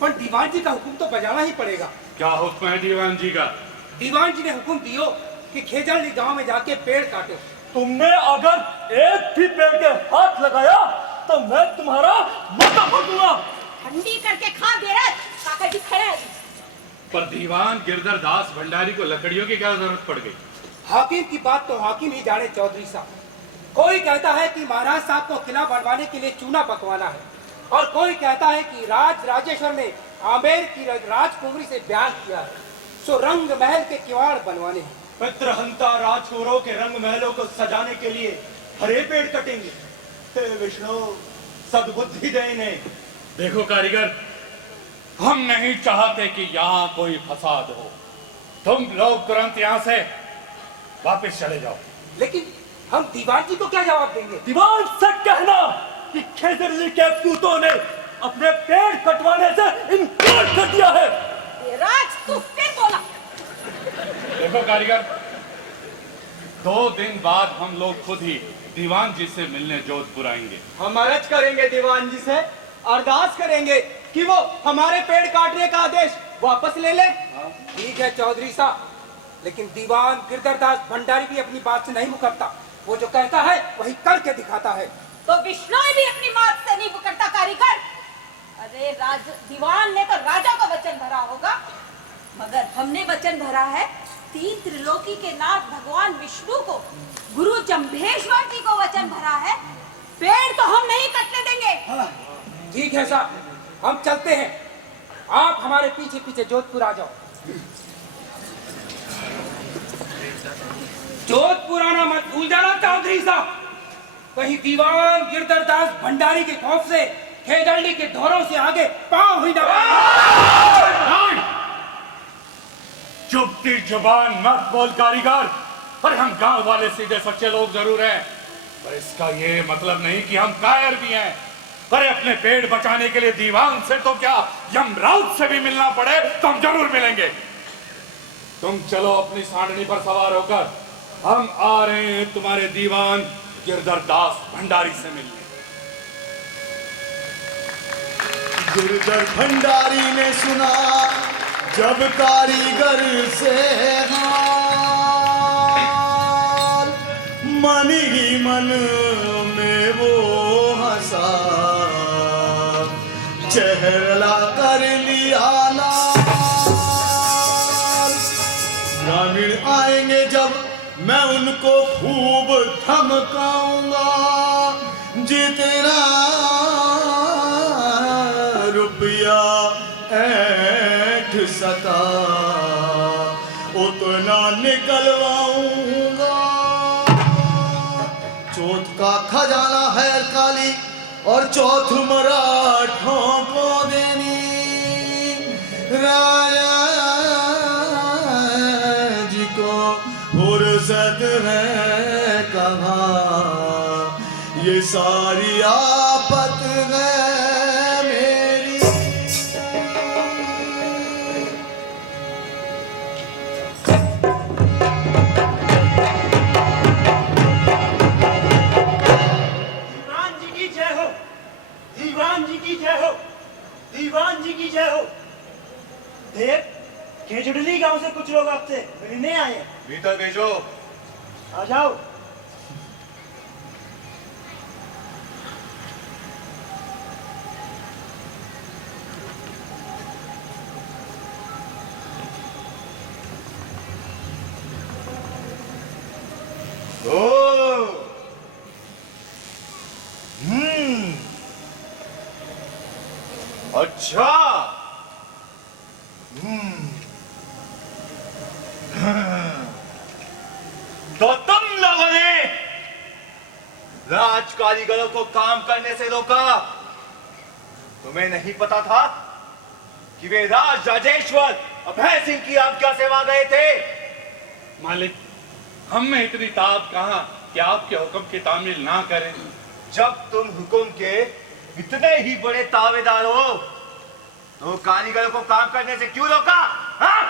पर दीवान जी का हुक्म तो बजाना ही पड़ेगा। क्या हुक्म है दीवान जी का? दीवान जी ने हुक्म दियो कि खेजड़ली गांव में जाके पेड़ काटो। तुमने अगर एक भी पेड़ के हाथ लगाया तो मैं तुम्हारा माथा फोड़ दूंगा। ठंडी करके खा दे रहा काका जी खड़े हैं। पर दीवान गिरधर दास भंडारी को लकड़ियों की क्या जरूरत पड़ गई? हाकिम की बात तो हाकिम ही जाने चौधरी साहब। कोई कहता है कि महाराज साहब को किला बनवाने के लिए चूना पकवाना है और कोई कहता है कि राजेश्वर ने आमेर की राजकुमारी से ब्याह किया है, सो रंग महल के किवाड़ बनवाने हैं। पितृहंता राजकुमारों के रंग महलों को सजाने के लिए हरे पेड़ कटेंगे। हे विष्णु, सद्बुद्धि दे इन्हें। देखो कारीगर, हम नहीं चाहते कि यहाँ कोई फसाद हो। तुम लोग तुरंत यहाँ से वापस चले जाओ। लेकिन हम दीवान जी को क्या जवाब देंगे? दीवान से कहना कि खेजड़ी के पूतों ने अपने पेड़ कटवाने से इनकार कर दिया है। राज, तू फिर बोला। देखो कारीगर, 2 दिन बाद हम लोग खुद ही दीवान जी से मिलने जोधपुर आएंगे। हम अर्ज करेंगे दीवान जी से, अरदास करेंगे कि वो हमारे पेड़ काटने का आदेश वापस ले ले। ठीक है चौधरी साहब, लेकिन दीवान गिरधरदास भंडारी भी अपनी बात से नहीं मुकरता। वो जो कहता है वही करके दिखाता है। तो विष्णु भी अपनी बात से नहीं मुकरता कारीगर। अरे दीवान ने तो राजा को वचन भरा होगा, मगर हमने वचन भरा है 3 त्रिलोकी के नाथ भगवान विष्णु को, गुरु जम्भेश्वर जी को वचन भरा है, पेड़ तो हम नहीं कटने देंगे। ठीक है साहब, हम चलते हैं। आप हमारे पीछे पीछे जोधपुर आ जाओ। जोधपुर आना मत भूल जाना चौधरी साहब। कहीं दीवान गिरधरदास भंडारी के खौफ से खेजड़ी के धौरों से आगे पांव ही ना। चुपती जुबान मत बोल कारीगर। पर हम गांव वाले सीधे सच्चे लोग जरूर हैं, पर इसका ये मतलब नहीं कि हम कायर भी हैं। पर अपने पेड़ बचाने के लिए दीवान से तो क्या, यमराज से भी मिलना पड़े तो हम जरूर मिलेंगे। तुम चलो अपनी सांडनी पर सवार होकर, हम आ रहे हैं तुम्हारे दीवान गिरधरदास भंडारी से मिलने। गिरधर भंडारी ने सुना जब कारीगर से हाल, मन ही मन में वो हंसा, चेहरा कर लिया लाल। ग्रामीण आएंगे जब मैं उनको खूब धमकाऊंगा, जितना रुपया ऐठ सका उतना निकलवाऊंगा। चौथ का खजाना है काली और चौथ मराठों को देनी। राजा जी को फुर्सत है कहाँ, ये सारी आफत है मेरी। दीवान जी की जय हो, दीवान जी की जय हो, दीवान जी की जय हो। देव, खेजड़ली गांव से कुछ लोग आपसे मिलने आए हैं। भीतर भेजो। आ जाओ। अच्छा, तो तुम लोगों ने राज कारीगरों को काम करने से रोका। तुम्हें नहीं पता था कि वे राज राजेश्वर अभय सिंह की आज्ञा से वहां गए थे? मालिक, हम में इतनी ताब कहाँ कि आपके हुक्म की तामील ना करें। जब तुम हुक्म के इतने ही बड़े तावेदार हो तो कारीगरों को काम करने से क्यों रोका? हाँ?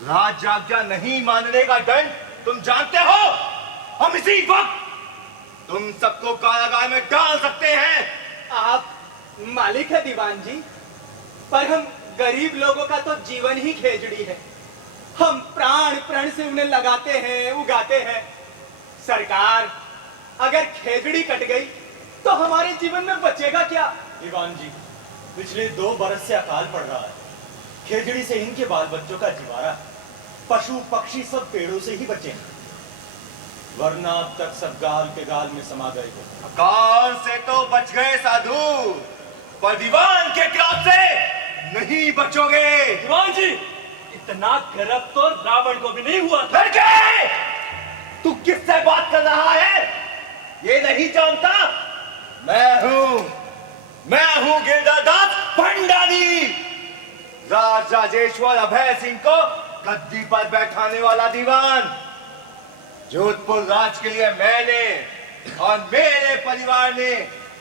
राज आज्ञा नहीं मानने का दंड तुम जानते हो। हम इसी वक्त तुम सबको कारागार में डाल सकते हैं। आप मालिक है दीवान जी, पर हम गरीब लोगों का तो जीवन ही खेजड़ी है। हम प्राण प्राण से उन्हें लगाते हैं, उगाते हैं। सरकार, अगर खेजड़ी कट गई तो हमारे जीवन में बचेगा क्या? दीवान जी, पिछले 2 बरस से अकाल पड़ रहा है। खेजड़ी से इनके बाल बच्चों का जिवारा, पशु पक्षी सब पेड़ों से ही बचे हैं। वरना अब तक सब गाल के गाल में समा गए हो। काल से तो बच गए साधु, पर दीवान के क्रोध से नहीं बचोगे। दीवान जी, इतना गर्व तो रावण को भी नहीं हुआ था। लड़के, तू किससे बात कर रहा है? ये नहीं जानता? मैं हूं गिरधरदास भंडारी, राजेश्वर अभय सिंह को गद्दी पर बैठाने वाला दीवान। जोधपुर राज के लिए मैंने और मेरे परिवार ने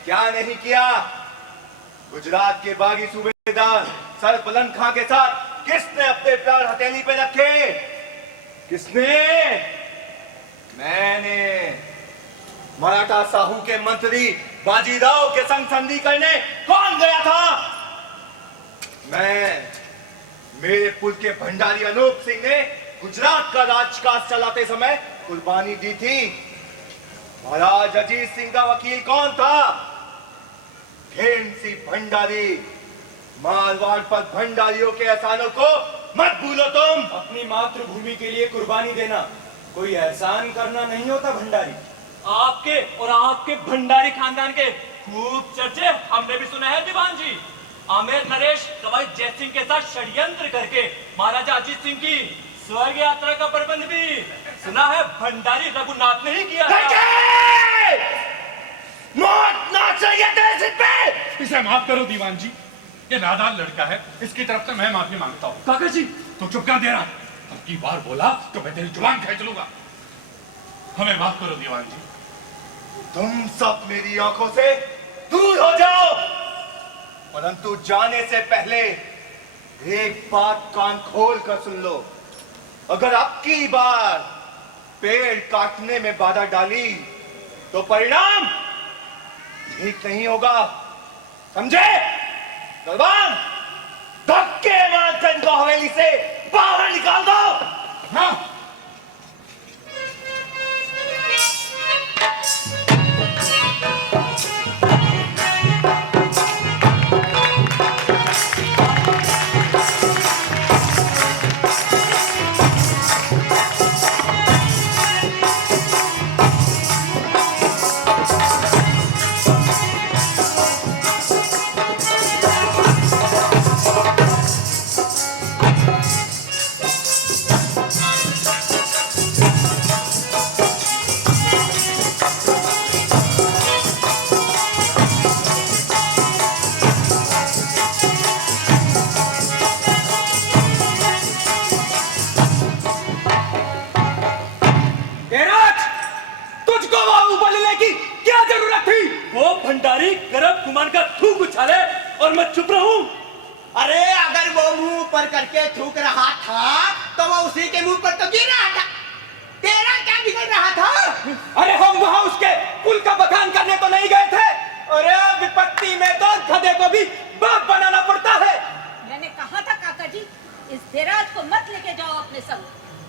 क्या नहीं किया। गुजरात के बागी सूबेदार सर बुलंद खां के साथ किसने अपने प्राण हथेली पे रखे? किसने? मैंने। मराठा साहू के मंत्री बाजीराव के संग संधि करने कौन गया था? मैं। मेरे पुल के भंडारी अनूप सिंह ने गुजरात का राजकाज चलाते समय कुर्बानी दी थी। महाराज अजीत सिंह का वकील कौन था? भीम सिंह भंडारी। मारवाड़ पर भंडारियों के एहसानों को मत भूलो तुम। अपनी मातृभूमि के लिए कुर्बानी देना कोई एहसान करना नहीं होता भंडारी। आपके और आपके भंडारी खानदान के खूब चर्चे हमने भी सुना है दीवान जी। आमेर नरेश कवाई जय सिंह के साथ षड्यंत्र करके महाराजा अजीत सिंह की स्वर्ग यात्रा का प्रबंध भी सुना है भंडारी रघुनाथ ने ही किया था। मौत ना चाहिए तेरे सिर पे। इसे माफ करो दीवान जी, ये नादान लड़का है, इसकी तरफ से मैं माफी मांगता हूँ। काका जी, तो चुप कर देना, अब की बार बोला तो मैं तेरी जुबान खींच लूंगा। हमें माफ करो दीवान जी। तुम सब मेरी आंखों से दूर हो जाओ, परंतु जाने से पहले एक बात कान खोल कर सुन लो। अगर अब की बार पेड़ काटने में बाधा डाली तो परिणाम ठीक नहीं होगा, समझे? दरबान, धक्के मारकर इनको हवेली से बाहर निकाल दो। हाँ। भंडारी गर्भ गुमान का थूक उछाले और मैं चुप रहूं? अरे अगर वो मुंह ऊपर करके थूक रहा था तो वो उसी के मुंह पर तो गिर रहा था। तेरा क्या बिगड़ रहा था? अरे हम वहाँ उसके पुल का बखान करने तो नहीं गए थे। अरे विपत्ति में तो गधे को भी बाप बनाना पड़ता है। मैंने कहा था काका जी, इस देराज को मत लेके जाओ अपने संग।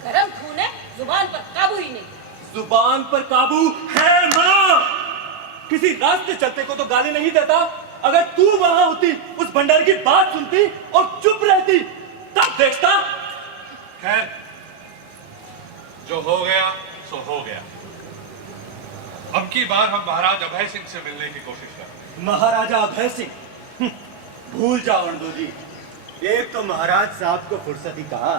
गरम खून है, जुबान पर काबू ही नहीं। जुबान पर काबू है माँ। किसी रास्ते चलते को तो गाली नहीं देता। अगर तू वहां होती, उस भंडारी की बात सुनती और चुप रहती, तब देखता। खैर, जो हो गया सो हो गया। अब की बार हम महाराज अभय सिंह से मिलने की कोशिश करें। महाराजा अभय सिंह? भूल जाओ अंडो जी, एक तो महाराज साहब को फुर्सत ही कहा।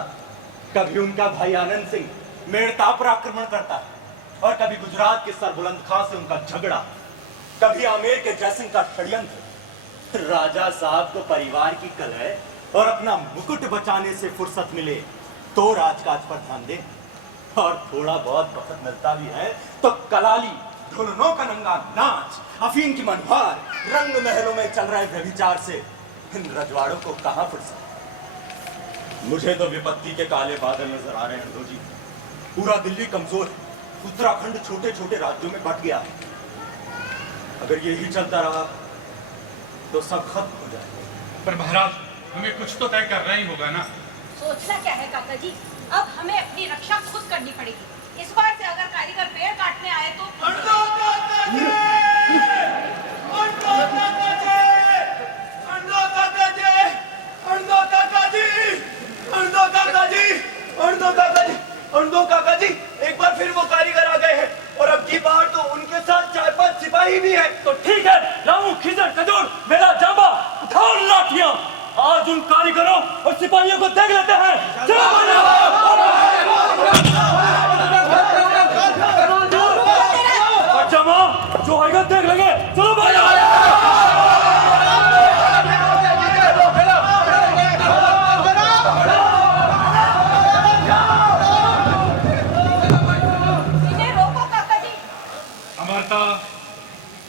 कभी उनका भाई आनंद सिंह मेड़ता पर आक्रमण करता है और कभी गुजरात के सरबुलंद खां से उनका झगड़ा, कभी आमेर के जयसिंह का षड्यंत्र। राजा साहब को परिवार की कलह और अपना मुकुट बचाने से फुर्सत मिले तो राजकाज पर ध्यान दें, और थोड़ा बहुत वक्त मिलता भी है तो कलाली, ढोलनों का नंगा नाच, अफीम की मनहार, रंग महलों में चल रहे व्यभिचार से इन रजवाड़ों को कहां फुर्सत। मुझे तो विपत्ति के काले बादल नजर आ रहे हैं अंडो जी। पूरा दिल्ली कमजोर है, उत्तराखंड छोटे छोटे राज्यों में बट गया है। अगर यही चलता रहा तो सब खत्म हो जाएगा। पर महाराज, हमें कुछ तो तय करना ही होगा ना। सोचना क्या है काका जी, अब हमें अपनी रक्षा खुद करनी पड़ेगी। इस बार से अगर कारीगर पेड़ काटने आए तो काका जी, एक बार फिर वो कारीगर आ गए हैं। सिपाही भी है। तो ठीक है, रामू खिजर कजोड़ मेरा जाबा उठाओ लाठियां। आज उन कारीगरों और सिपाहियों को देख लेते हैं। चलो जमा जो आएगा देख लेंगे। चलो इन्हें रोको काका जी। अमरता,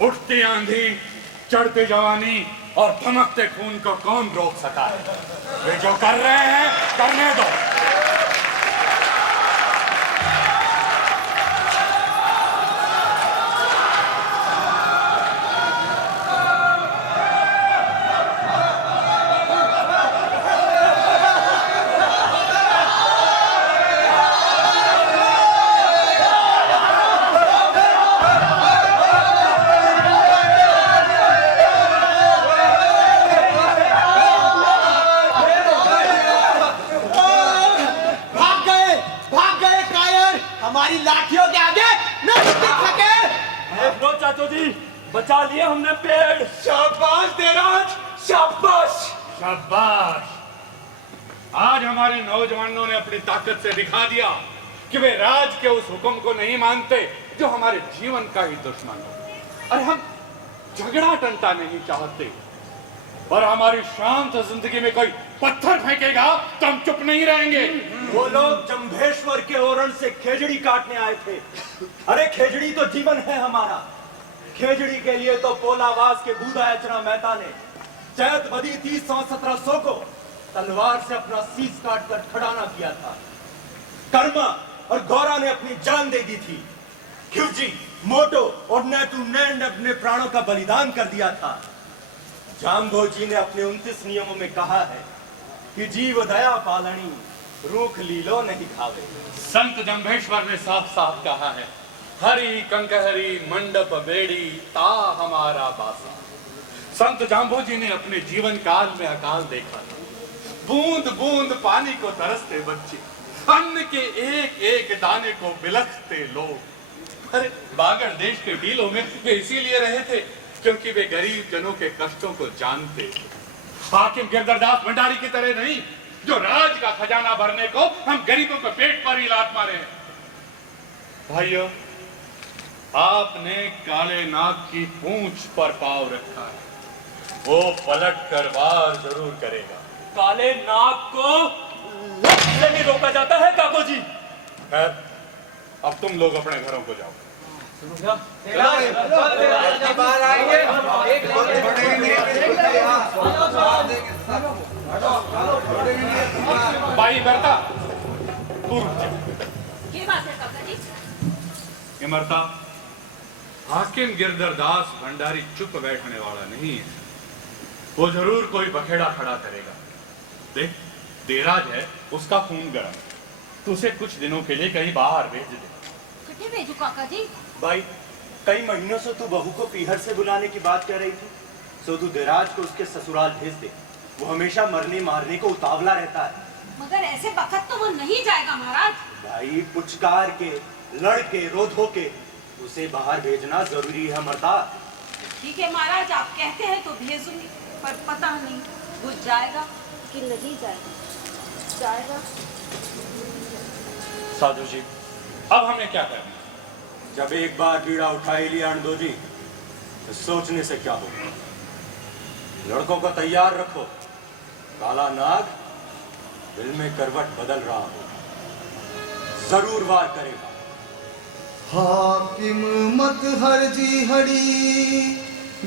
उठती आंधी, चढ़ती जवानी और धमकते खून को कौन रोक सका है? वे जो कर रहे हैं करने दो। हमारी लाठियों के आगे न टिक सके। लो चाचो जी, बचा लिए हमने पेड़। शाबाश देराज, शाबाश। शाबाश। आज हमारे नौजवानों ने अपनी ताकत से दिखा दिया कि वे राज के उस हुक्म को नहीं मानते जो हमारे जीवन का ही दुश्मन हो। और हम झगड़ा टंटा नहीं चाहते, पर हमारी शांत जिंदगी में कोई पत्थर फेंकेगा तो हम चुप नहीं रहेंगे। वो लोग जंभेश्वर के ओरण से खेजड़ी काटने आए थे। अरे खेजड़ी तो जीवन है हमारा। खेजड़ी के लिए तो पोलावास के बूढ़ा एचना मेहता ने चैत बदी 30-1700 को तलवार से अपना शीश काटकर खड़ाना किया था। कर्मा और गौरा ने अपनी जान दे दी थी। खिवजी, मोटो और नेटू ने अपने प्राणों का बलिदान कर दिया था। जाम्बोजी ने अपने 29 नियमों में कहा है कि जीव दया पालनी, रूख लीलो नहीं खावे। संत जंभेश्वर ने साफ साफ कहा है, हरि कंकहरी मंडप बेड़ी ता हमारा बासा। संत जाम्बोजी ने अपने जीवन काल में अकाल देखा था। बूंद बूंद पानी को तरसते बच्चे, अन्न के एक एक दाने को बिलखते लोग। अरे बागड़ देश के टीलों में वे इसीलिए रहे थे क्योंकि वे गरीब जनों के कष्टों को जानते थे। हाकिम गिरधरदास भंडारी की तरह नहीं, जो राज का खजाना भरने को हम गरीबों को पेट पर ही लात मारे हैं। भाइयों, आपने काले नाग की पूंछ पर पांव रखा है, वो पलट कर वार जरूर करेगा। काले नाग को लफ्ज़ से नहीं रोका जाता है काको जी। खैर, अब तुम लोग अपने घरों को जाओ। भाई बरता, तू रुक जा। ये बात है काका जी। इमरता, हाकिम गिरधरदास भंडारी चुप बैठने वाला नहीं है। वो जरूर कोई बखेड़ा खड़ा करेगा। देख, देराज है, उसका खून गर्म। तू उसे कुछ दिनों के लिए कहीं बाहर भेज दे। कितने भेजू काका जी? भाई, कई महीनों से तू बहू को पीहर से बुलाने की बात कर रही थी, सो तू देराज को उसके ससुराल भेज दे। वो हमेशा मरने मारने को उतावला रहता है। मगर ऐसे वक्त तो वो नहीं जाएगा महाराज। भाई, पुचकार के, लड़के, रोधो के उसे बाहर भेजना जरूरी है मरता। ठीक है महाराज, आप कहते हैं तो भेजूंगी, पर पता नहीं वो जाएगा कि नहीं जाएगा। जाएगा। साधु जी, अब हमें क्या करना? जब एक बार बीड़ा उठा ही लिया अणदो जी, तो सोचने से क्या होगा। लड़कों को तैयार रखो। काला नाग दिल में करवट बदल रहा हो, जरूर वार करेगा। हाकिम मत हर जी हड़ी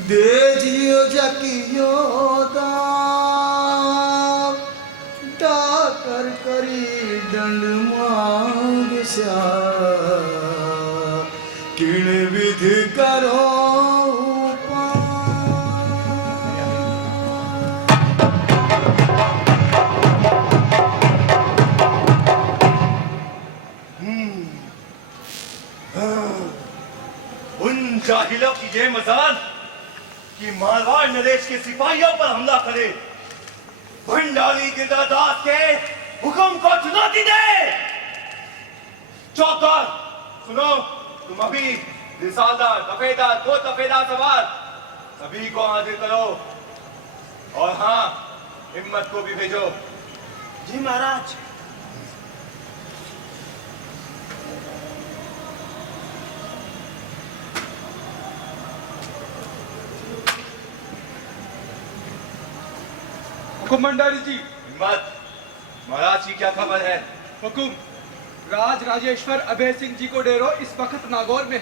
दे जियो जकियो दाव डाकर करी दंड मांग स्या किण विधि करो उन जाहिलों की ये मजाल कि मारवाड़ नरेश के सिपाहियों पर हमला करे, भंडारी गिरधरदास के हुक्म को चुनौती दे। चौधर सुनो, तुम अभी रिसालदार, दफेदार, दो दफेदार सवार सभी को हाजिर करो। और हाँ, हिम्मत को भी भेजो। जी महाराज। हुकुम भंडारी जी। हिम्मत, महाराज की क्या खबर है? हुकुम, राज राजेश्वर अभय सिंह जी को डेरो इस वक्त नागौर में।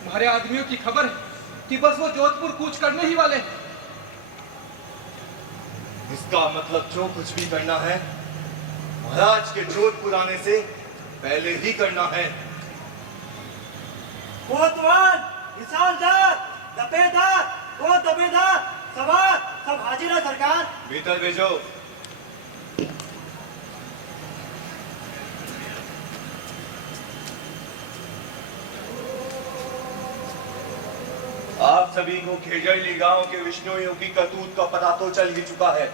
हमारे आदमियों की खबर है कि बस वो जोधपुर कूच करने ही वाले हैं। इसका मतलब जो कुछ भी करना है महाराज के जोधपुर आने से पहले ही करना है। कोतवाल, रिसालदार, दफेदार, दो दफेदार, सवार सब हाजिर है सरकार। भीतर भेजो। आप सभी को खेजड़ली गांव के विष्णुइयों की करतूत का पता तो चल ही चुका है।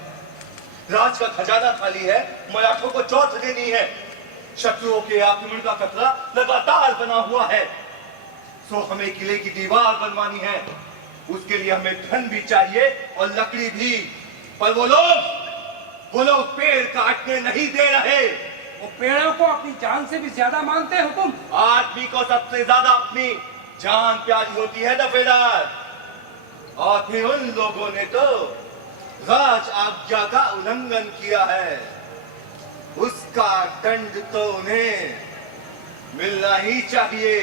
राज का खजाना खाली है, मराठों को चौथ देनी है। शत्रुओं के आक्रमण का खतरा लगातार बना हुआ है। सो हमें किले की दीवार बनवानी है। उसके लिए हमें धन भी चाहिए और लकड़ी भी। पर वो लोग पेड़ काटने नहीं दे रहे। वो पेड़ों को अपनी जान से भी ज्यादा मानते हैं हुकुम। आदमी को सबसे ज्यादा अपनी जान प्यारी होती है दफेदार। और फिर उन लोगों ने तो राज आज्ञा का उल्लंघन किया है। उसका दंड तो उन्हें मिलना ही चाहिए।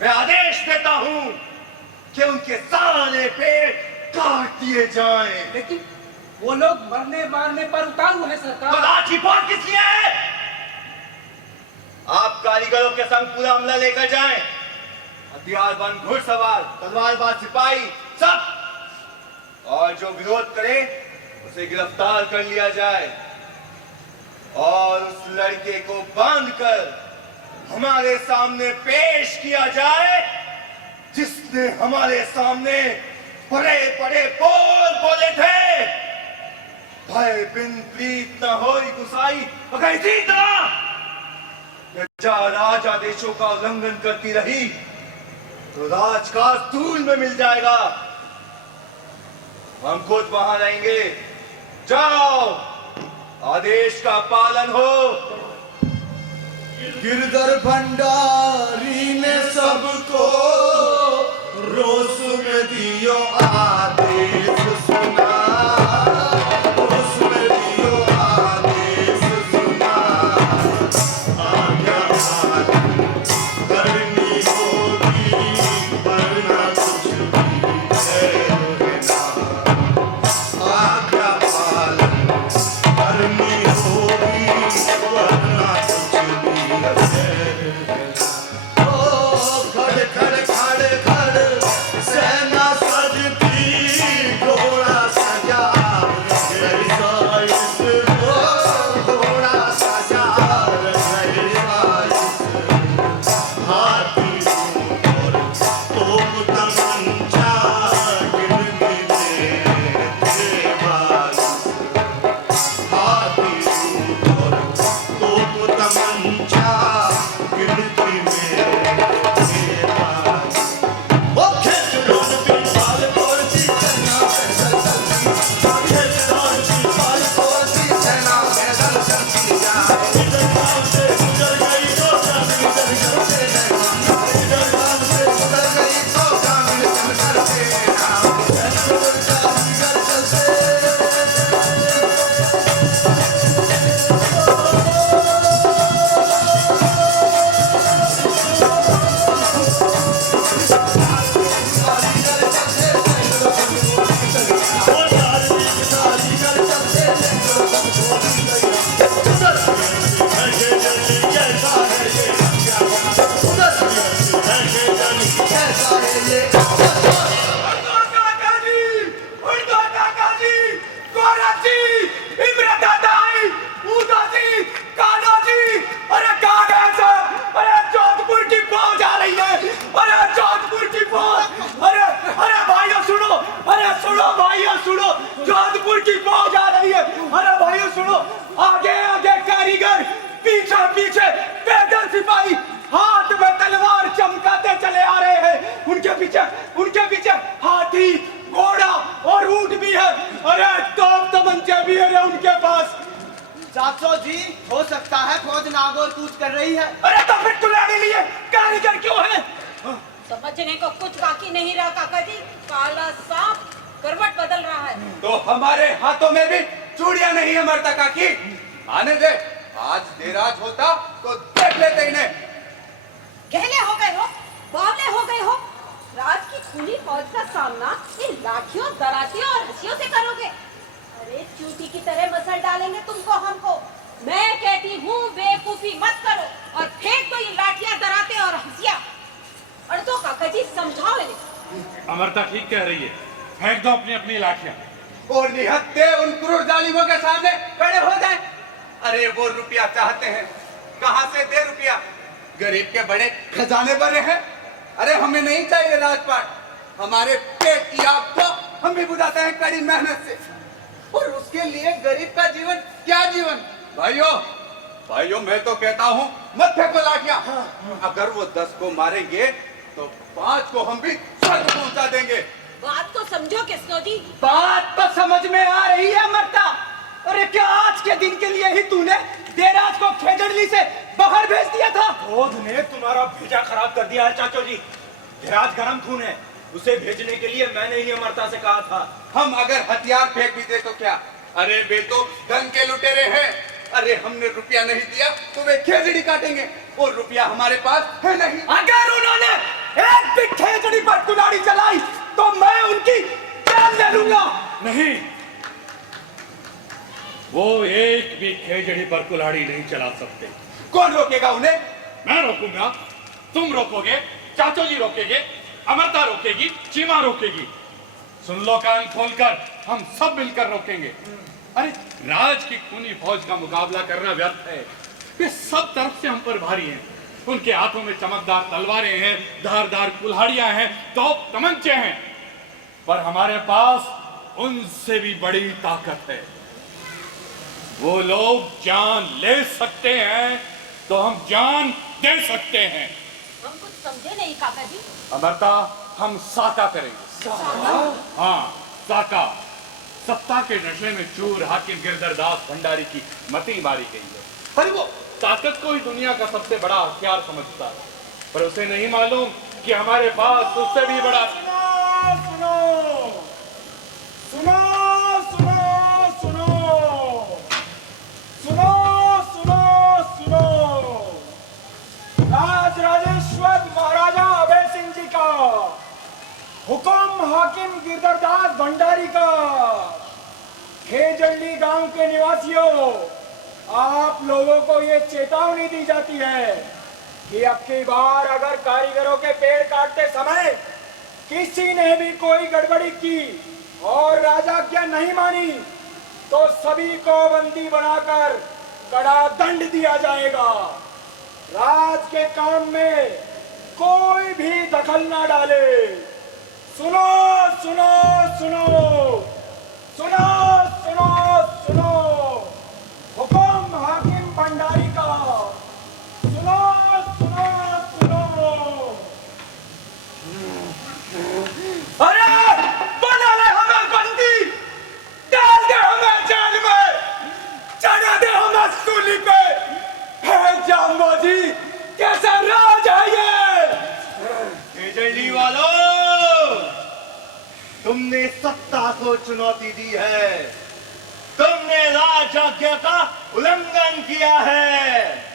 मैं आदेश देता हूं कि उनके सारे पेड़ काट दिए जाएं। लेकिन वो लोग मरने मारने पर उतारू है सरकार। तो राज की फौज किस लिए है? आप कारीगरों के संग पूरा अमला लेकर जाएं। हथियारबंद घुड़सवार, तलवारबाज सिपाही सब, और जो विरोध करे उसे गिरफ्तार कर लिया जाए और उस लड़के को बांधकर हमारे सामने पेश किया जाए जिसने हमारे सामने बड़े बड़े बोल बोले थे। भय बिन प्रीत न होई गुसाई। अगर इसी तरह राज आदेशों का उल्लंघन करती रही तो राजकाज धूल में मिल जाएगा। हम खुद वहां रहेंगे। जाओ, आदेश का पालन हो। गिरधर भंडारी ने सबको रोस में दियो आदेश सुना। रोस में दियो आदेश सुना। आज्ञा पालन करनी होगी वरना कुछ भी है ना। आज्ञा पालन करनी होगी वरना कुछ भी खड़ खड़ खड़ खड़ सेना सजती घोड़ा सजा घोड़ा सजा हाथी और तोप तमंचा गिनती में देवाल। हाथी और तोप तमंचा गिनती में देवाल। ओ खेतरों की पाल तोड़ती सेना पैदल चलती। खेतरों की पाल तोड़ती सेना पैदल चलती जाए। इधर गांव से गुजर गई तो ग्रामीण जन करते हैं। इधर गांव से गुजर गई तो ग्रामीण जन करते हैं। कारीगर चलते जोधपुर की फौज आ रही है। अरे भाइयों सुनो, आगे आगे कारीगर, पीछे पीछे पैदल सिपाही। चाचो जी, हो सकता है फौज नागौर कूच कर रही है। अरे तो फिर कुल्हाड़ी लिए कारीगर क्यों है? समझने को कुछ बाकी नहीं रहा काका जी। काला सांप करवट बदल रहा है। तो हमारे हाथों में भी चूड़ियां नहीं है मरता काकी। आने दे, आज देराज होता तो देख लेते इन्हें। गहले हो गए हो, बावले हो गए हो। राज की खुली फौज का सामना इन लाठियों, दरातियों और हंसियों से करोगे। अरे चूटी की तरह मसल डालेंगे तुमको हमको। मैं कहती हूँ बेवकूफी मत करो और फेंक दो ये लाठियां, दराते और हंसियां। और तो काका जी समझाओ इन्हें। अमरता ठीक कह रही है, फेंक दो अपनी अपनी लाठियां और निहत्थे उन क्रूर जालिमों के सामने खड़े हो जाए। अरे वो रुपया चाहते हैं, कहां से दे रुपया? गरीब के बड़े खजाने भरे हैं। अरे हमें नहीं चाहिए राजपाट, हमारे पेट की आग को हम भी बुझाते हैं कड़ी मेहनत से। और उसके लिए गरीब का जीवन क्या जीवन? भाइयों मैं तो कहता हूँ मत फेंको लाठियां। अगर वो 10 को मारेंगे तो 5 को हम भी स्वर्ग पहुंचा देंगे। बात तो समझो किसको जी। बात तो समझ में आ रही है मरता। अरे क्या आज के दिन के लिए ही तूने देराज को खेजड़ली से बाहर भेज दिया था? क्रोध ने तुम्हारा भेजा खराब कर दिया है चाचो जी। देराज गरम खून है, उसे भेजने के लिए मैंने ही अमरता से कहा था। हम अगर हथियार फेंक भी दे तो क्या? अरे वे तो धन के लुटेरे हैं। अरे हमने रुपया नहीं दिया तो वे खेजड़ी काटेंगे और रुपया हमारे पास है नहीं। अगर उन्होंने एक भी खेजड़ी पर कुल्हाड़ी चलाई तो मैं उनकी जान ले लूंगा। नहीं, वो एक भी खेजड़ी पर कुल्हाड़ी नहीं चला सकते। कौन रोकेगा उन्हें? मैं रोकूंगा, तुम रोकोगे, चाचो जी रोकेंगे, अमरता रोकेगी, चीमा रोकेगी। सुन लो कान खोलकर, हम सब मिलकर रोकेंगे। अरे राज की खूनी फौज का मुकाबला करना व्यर्थ है। वे सब तरफ से हम पर भारी हैं। उनके हाथों में चमकदार तलवारें हैं, धारदार कुल्हाड़ियां हैं, तोप तमंचे हैं, पर हमारे पास उनसे भी बड़ी ताकत है। वो लोग जान ले सकते हैं तो हम जान दे सकते हैं। हम कुछ समझे नहीं काका जी। अमरता, हम साका करेंगे। हाँ, साका। सत्ता के नशे में चूर हाकिम गिरधरदास भंडारी की मती मारी गई है। पर वो ताकत को ही दुनिया का सबसे बड़ा हथियार समझता है, पर उसे नहीं मालूम कि हमारे पास उससे भी बड़ा। सुनो सुनो सुनो सुनो सुनो सुनो सुनो राज राजेश्वर महाराजा अभय सिंह जी का हुक्म, हाकिम गिरधरदास भंडारी का। खेजड़ली गांव के निवासियों, आप लोगों को ये चेतावनी दी जाती है कि अब की बार अगर कारीगरों के पेड़ काटते समय किसी ने भी कोई गड़बड़ी की और राजाज्ञा नहीं मानी तो सभी को बंदी बनाकर कड़ा दंड दिया जाएगा। राज के काम में कोई भी दखल ना डाले। सुनो सुनो सुनो सुनो सुनो सुनो हुक्म हाकिम भंडारी का। सुनो सुनो सुनो। अरे बना ले हमें बंदी, डाल दे हमें जेल में, चढ़ा दे हमें सूली पे। है जाम्बोजी, कैसा राज है ये? खेजड़ी वालों, तुमने सत्ता को चुनौती दी है, तुमने राज आज्ञा का उल्लंघन किया है।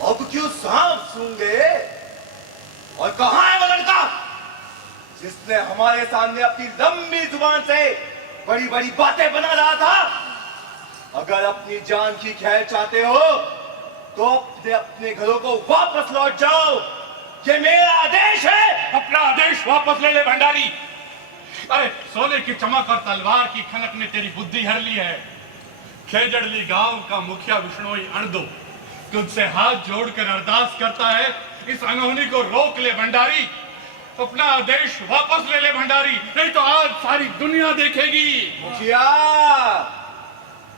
अब क्यों सांप सूंघे? और कहां है वो लड़का जिसने हमारे सामने अपनी लंबी जुबान से बड़ी बड़ी बातें बना रहा था? अगर अपनी जान की खैर चाहते हो तो अपने अपने घरों को वापस लौट जाओ। ये मेरा आदेश है। अपना आदेश वापस ले ले भंडारी। अरे सोने की चमक और तलवार की खनक ने तेरी बुद्धि हर ली है। खेजड़ली गांव का मुखिया विष्णोई अणदो तुझसे हाथ जोड़कर अरदास करता है, इस अनहोनी को रोक ले भंडारी। अपना आदेश वापस ले ले भंडारी, नहीं तो आज सारी दुनिया देखेगी। मुखिया,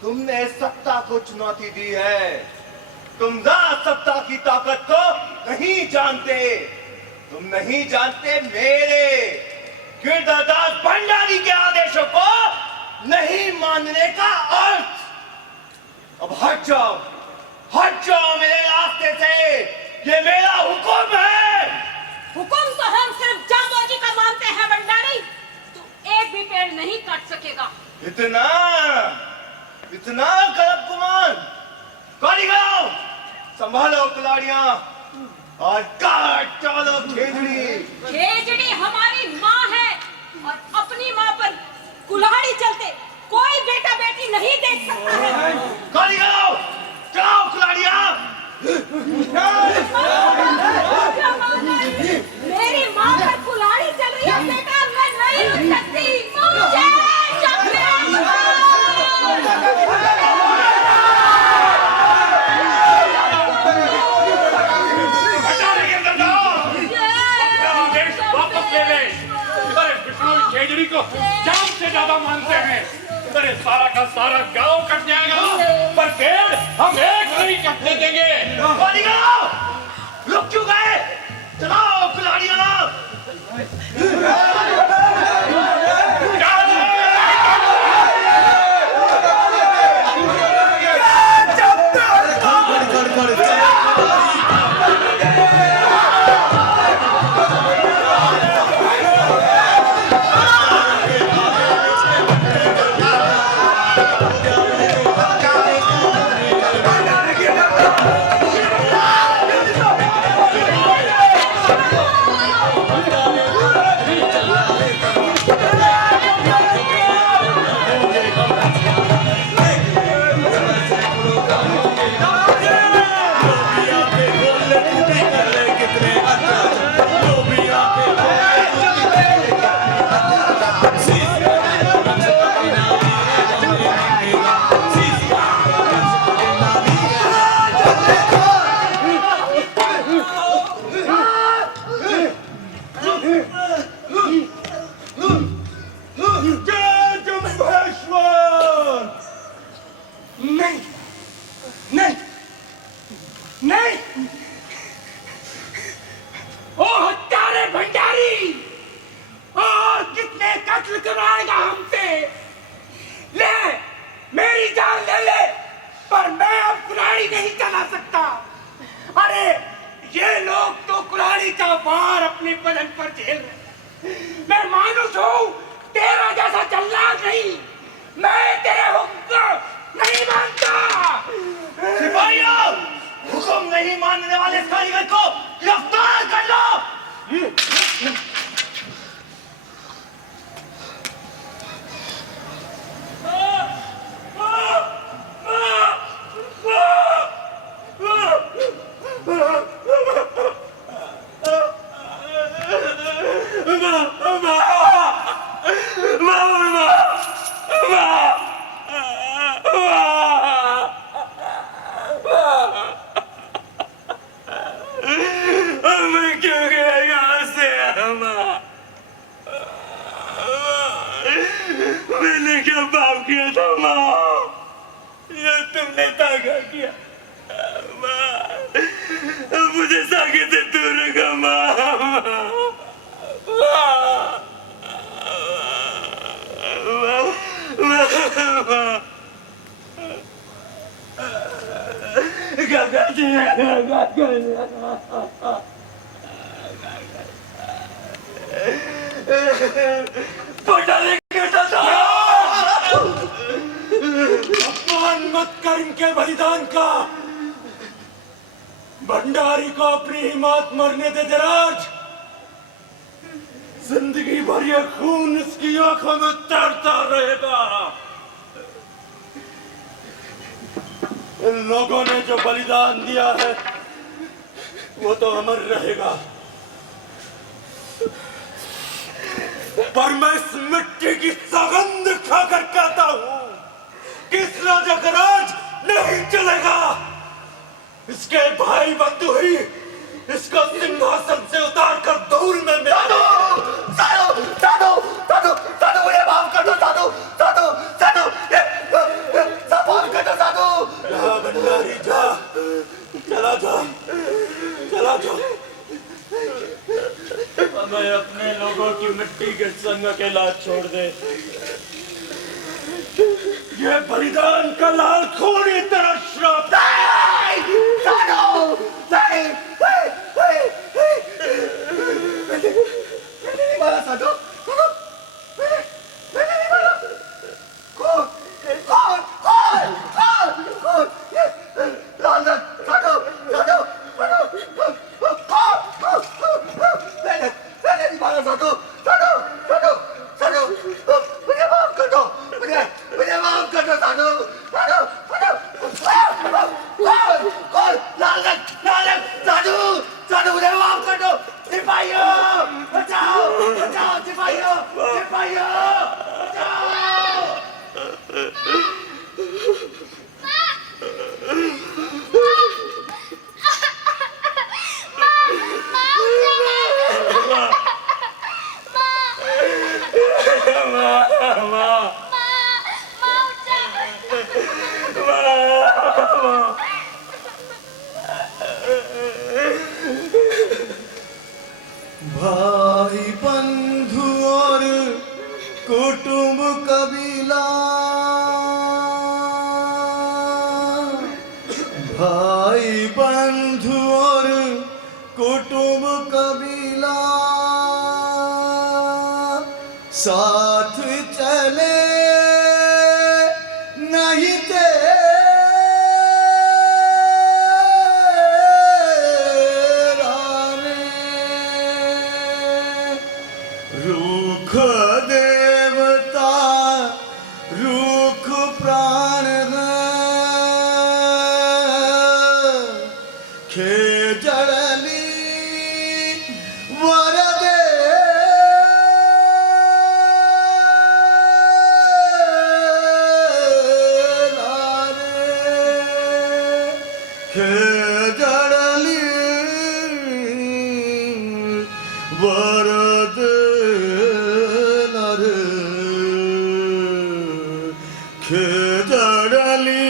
तुमने सत्ता को चुनौती दी है, तुम राज सत्ता की ताकत को नहीं जानते। तुम नहीं जानते मेरे गिरधरदास भंडारी के आदेशों को नहीं मानने का अर्थ। अब हट जाओ मेरे रास्ते से, ये मेरा हुक्म है। हुक्म तो हम सिर्फ जामोजी का मानते हैं भंडारी। तू एक भी पेड़ नहीं काट सकेगा। इतना गलत गुमान। कारीगरों, संभालो कुल्हाड़ियां और काट डालो खेजड़ी। खेजड़ी हमारी माँ है और अपनी माँ पर कुल्हाड़ी चलते कोई बेटा बेटी नहीं देख सकता है। कारीगरों, चलाओ कुल्हाड़ियां। मेरी माँ पर कुल्हाड़ी चल रही है बेटा, मैं नहीं रुक सकती। मुझे खेजड़ी को जान से ज्यादा मानते हैं। अरे सारा का सारा गांव कट जाएगा, पर पेड़ हम एक नहीं कटने देंगे। रुक क्यों गए? चलाओ कुल्हाड़ियां। अपमान मत कर इनके बलिदान का। भंडारी को अपनी हिम्मत मरने दे जराज। जिंदगी भर ये खून इसकी आंखों में तैरता रहेगा। इन लोगों ने जो बलिदान दिया है वो तो अमर रहेगा, पर मैं इस मिट्टी की सौगंध खाकर कहता हूं कि इस राजा का राज नहीं चलेगा। इसके भाई बंधु ही इसको सिंहासन से उतार कर धूल में मिला दो। साधु साधु साधु साधु ये माफ कर दो। साधु साधु साधु ये सब माफ कर दो। साधु जा भंडारी जा, किसी के संग अकेला छोड़ दे। ये बलिदान का लाल खून ही तेरा श्राप। भाई बंधु और कुटुंब कबीला, भाई बंधु और कुटुंब कबीला साथ चले नहीं रूख देवता रूख प्राण खेजड़ली वरदे खेजड़ली वरद खेजड़ली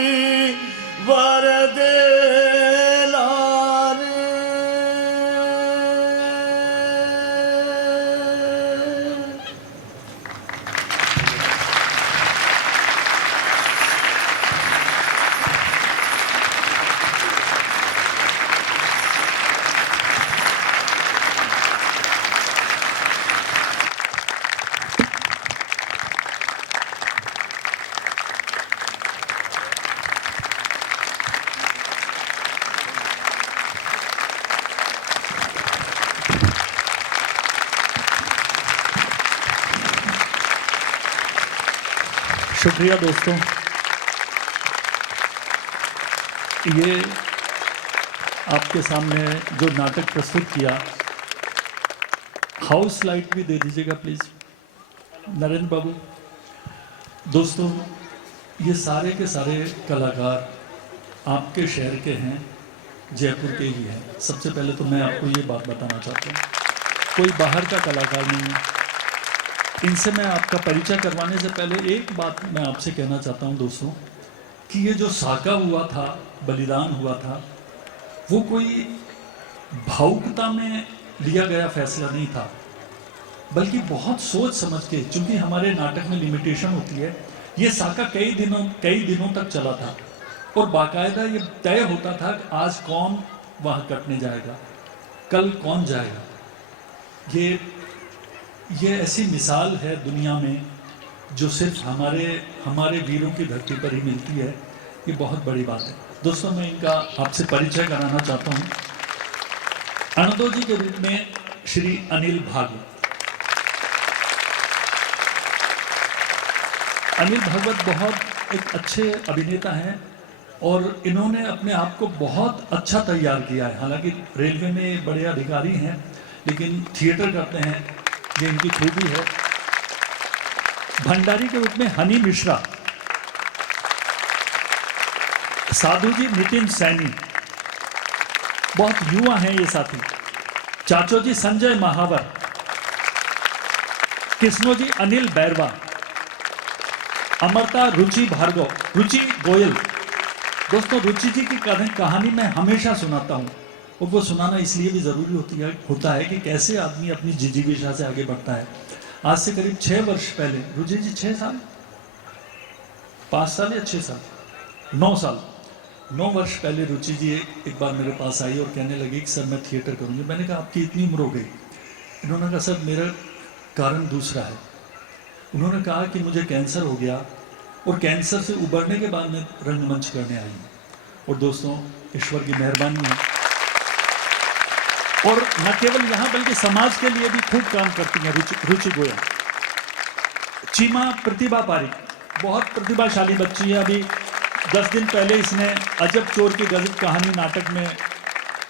वरदे शुक्रिया दोस्तों। ये आपके सामने जो नाटक प्रस्तुत किया, हाउस लाइट भी दे दीजिएगा प्लीज नरेंद्र बाबू। दोस्तों, ये सारे के सारे कलाकार आपके शहर के हैं, जयपुर के ही हैं। सबसे पहले तो मैं आपको ये बात बताना चाहता हूँ, कोई बाहर का कलाकार नहीं है। इनसे मैं आपका परिचय करवाने से पहले एक बात मैं आपसे कहना चाहता हूं दोस्तों, कि ये जो साका हुआ था, बलिदान हुआ था, वो कोई भावुकता में लिया गया फैसला नहीं था, बल्कि बहुत सोच समझ के, चूंकि हमारे नाटक में लिमिटेशन होती है, ये साका कई दिनों तक चला था और बाकायदा ये तय होता था कि आज कौन वहाँ कटने जाएगा, कल कौन जाएगा। ये ऐसी मिसाल है दुनिया में जो सिर्फ हमारे वीरों की धरती पर ही मिलती है। ये बहुत बड़ी बात है दोस्तों। मैं इनका आपसे परिचय कराना चाहता हूँ। अनदोजी के रूप में श्री अनिल भागवत। अनिल भागवत बहुत एक अच्छे अभिनेता हैं और इन्होंने अपने आप को बहुत अच्छा तैयार किया है। हालांकि रेलवे में बड़े अधिकारी हैं, लेकिन थिएटर करते हैं, ये इनकी खूबी है। भंडारी के रूप में हनी मिश्रा, साधु जी नितिन सैनी, बहुत युवा हैं ये साथी। चाचो जी संजय महावर, कृष्णो जी अनिल बैरवा, अमरता रुचि भार्गव, रुचि गोयल। दोस्तों, रुचि जी की कहानी मैं हमेशा सुनाता हूँ और वो सुनाना इसलिए भी जरूरी होता है कि कैसे आदमी अपनी जिजीविषा से आगे बढ़ता है। आज से करीब 6 वर्ष पहले, रुचि जी 6 साल, 5 साल या 6 साल, 9 साल, 9 वर्ष पहले रुचि जी एक बार मेरे पास आई और कहने लगी कि सर मैं थिएटर करूँगी। मैंने कहा आपकी इतनी उम्र हो गई? इन्होंने कहा सर मेरा कारण दूसरा है। उन्होंने कहा कि मुझे कैंसर हो गया और कैंसर से उबरने के बाद मैं रंगमंच करने आई हूँ। और दोस्तों ईश्वर की मेहरबानी है, और न केवल यहाँ बल्कि समाज के लिए भी खूब काम करती हैं रुचि गोयल। चीमा प्रतिभा पारिक बहुत प्रतिभाशाली बच्ची है। अभी 10 दिन पहले इसने अजब चोर की गजब कहानी नाटक में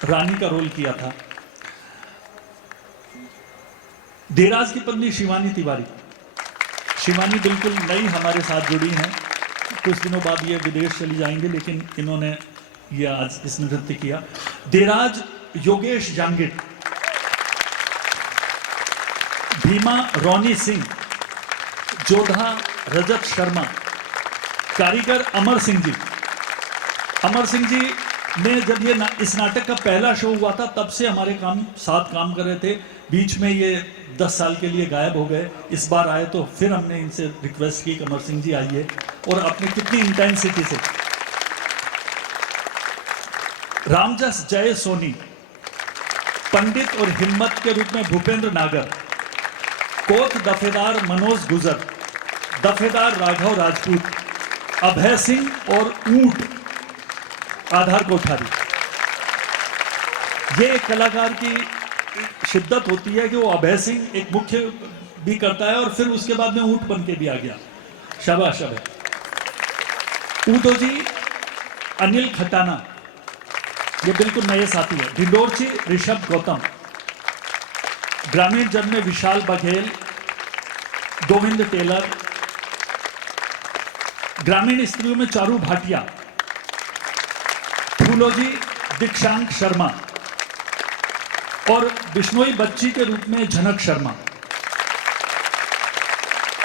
रानी का रोल किया था। देराज की पत्नी शिवानी तिवारी, शिवानी बिल्कुल नई हमारे साथ जुड़ी हैं। कुछ दिनों बाद ये विदेश चली जाएंगे, लेकिन इन्होंने ये आज इस नृत्य किया। देराज योगेश जांगिट, भीमा रोनी सिंह, जोधा रजत शर्मा, कारीगर अमर सिंह जी। अमर सिंह जी ने जब ये इस नाटक का पहला शो हुआ था तब से हमारे साथ काम कर रहे थे। बीच में ये 10 साल के लिए गायब हो गए। इस बार आए तो फिर हमने इनसे रिक्वेस्ट की कि अमर सिंह जी आइए, और अपने कितनी इंटेंसिटी से। रामजस जय सोनी, पंडित और हिम्मत के रूप में भूपेंद्र नागर, कोत दफेदार मनोज गुजर, दफेदार राघव राजपूत, अभय सिंह और ऊंट आधार कोठारी। ये एक कलाकार की शिद्दत होती है कि वो अभय सिंह एक मुख्य भी करता है और फिर उसके बाद में ऊंट बन के भी आ गया। शाबाश अभय। ऊटो जी अनिल खटाना, ये बिल्कुल नए साथी है। ढिंडोरची ऋषभ गौतम, ग्रामीण जन में विशाल बघेल, गोविंद टेलर, ग्रामीण स्त्रियों में चारू भाटिया, फूलोजी दीक्षांक शर्मा, और बिश्नोई बच्ची के रूप में झनक शर्मा।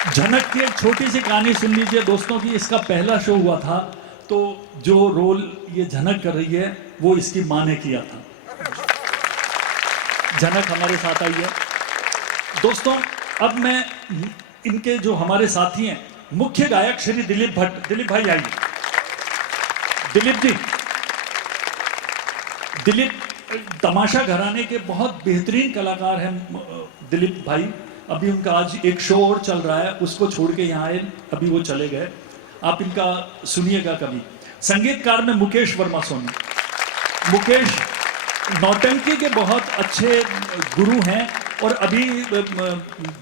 झनक की एक छोटी सी कहानी सुन लीजिए दोस्तों की। इसका पहला शो हुआ था तो जो रोल ये झनक कर रही है वो इसकी मां ने किया था। झनक हमारे साथ आई है। दोस्तों अब मैं इनके जो हमारे साथी हैं, मुख्य गायक श्री दिलीप भट्ट, दिलीप भाई आइए। दिलीप जी, दिलीप तमाशा घराने के बहुत बेहतरीन कलाकार हैं दिलीप भाई। अभी उनका आज एक शो और चल रहा है, उसको छोड़ के यहाँ आए, अभी वो चले गए। आप इनका सुनिएगा कभी। संगीतकार में मुकेश वर्मा सोनी। मुकेश नौटंकी के बहुत अच्छे गुरु हैं, और अभी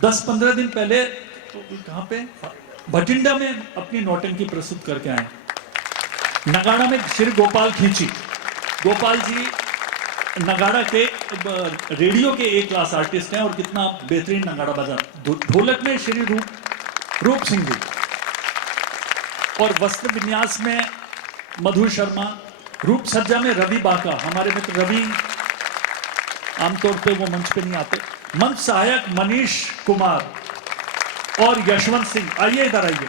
10-15 दिन पहले कहाँ पे भटिंडा में अपनी नौटंकी प्रस्तुत करके आए। नगाड़ा में श्री गोपाल खींची। गोपाल जी नगाड़ा के रेडियो के एक क्लास आर्टिस्ट हैं और कितना बेहतरीन नगाड़ा बजा। ढोलक में श्री रूप सिंह जी, और वस्त्र विन्यास में मधु शर्मा, रूप सज्जा में रवि बाका, हमारे मित्र रवि, आमतौर पे वो मंच पे नहीं आते। मंच सहायक मनीष कुमार और यशवंत सिंह। आइए इधर आइए।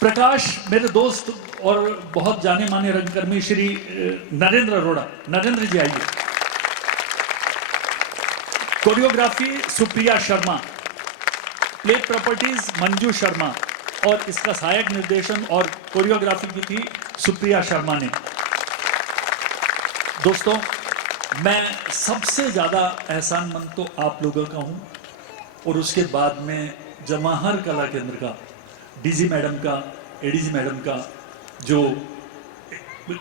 प्रकाश मेरे दोस्त और बहुत जाने माने रंगकर्मी श्री नरेंद्र अरोड़ा। नरेंद्र जी आइए। Choreography Supriya Sharma, play properties Manju Sharma, और इसका सहायक निर्देशन और कोरियोग्राफी की थी सुप्रिया शर्मा ने। दोस्तों मैं सबसे ज्यादा एहसानमंद तो आप लोगों का हूं, और उसके बाद में जवाहर कला केंद्र का, डीजी मैडम का, एडीजी मैडम का, जो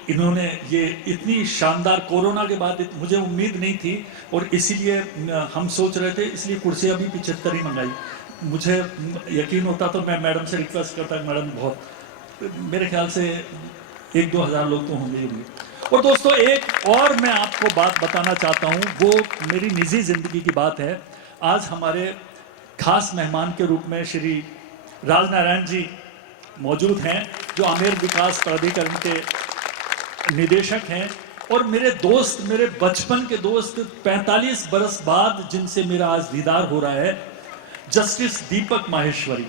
इन्होंने ये इतनी शानदार, कोरोना के बाद मुझे उम्मीद नहीं थी और इसीलिए हम सोच रहे थे, इसलिए कुर्सियाँ भी 75 ही मंगाई। मुझे यकीन होता तो मैं मैडम से रिक्वेस्ट करता, मैडम बहुत, मेरे ख्याल से 1-2 हज़ार लोग तो होंगे ही होंगे। और दोस्तों एक और मैं आपको बात बताना चाहता हूँ, वो मेरी निजी जिंदगी की बात है। आज हमारे खास मेहमान के रूप में श्री राजनारायण जी मौजूद हैं, जो आमेर विकास प्राधिकरण के निदेशक हैं और मेरे दोस्त, मेरे बचपन के दोस्त, 45 बरस बाद जिनसे मेरा आज दीदार हो रहा है, जस्टिस दीपक माहेश्वरी।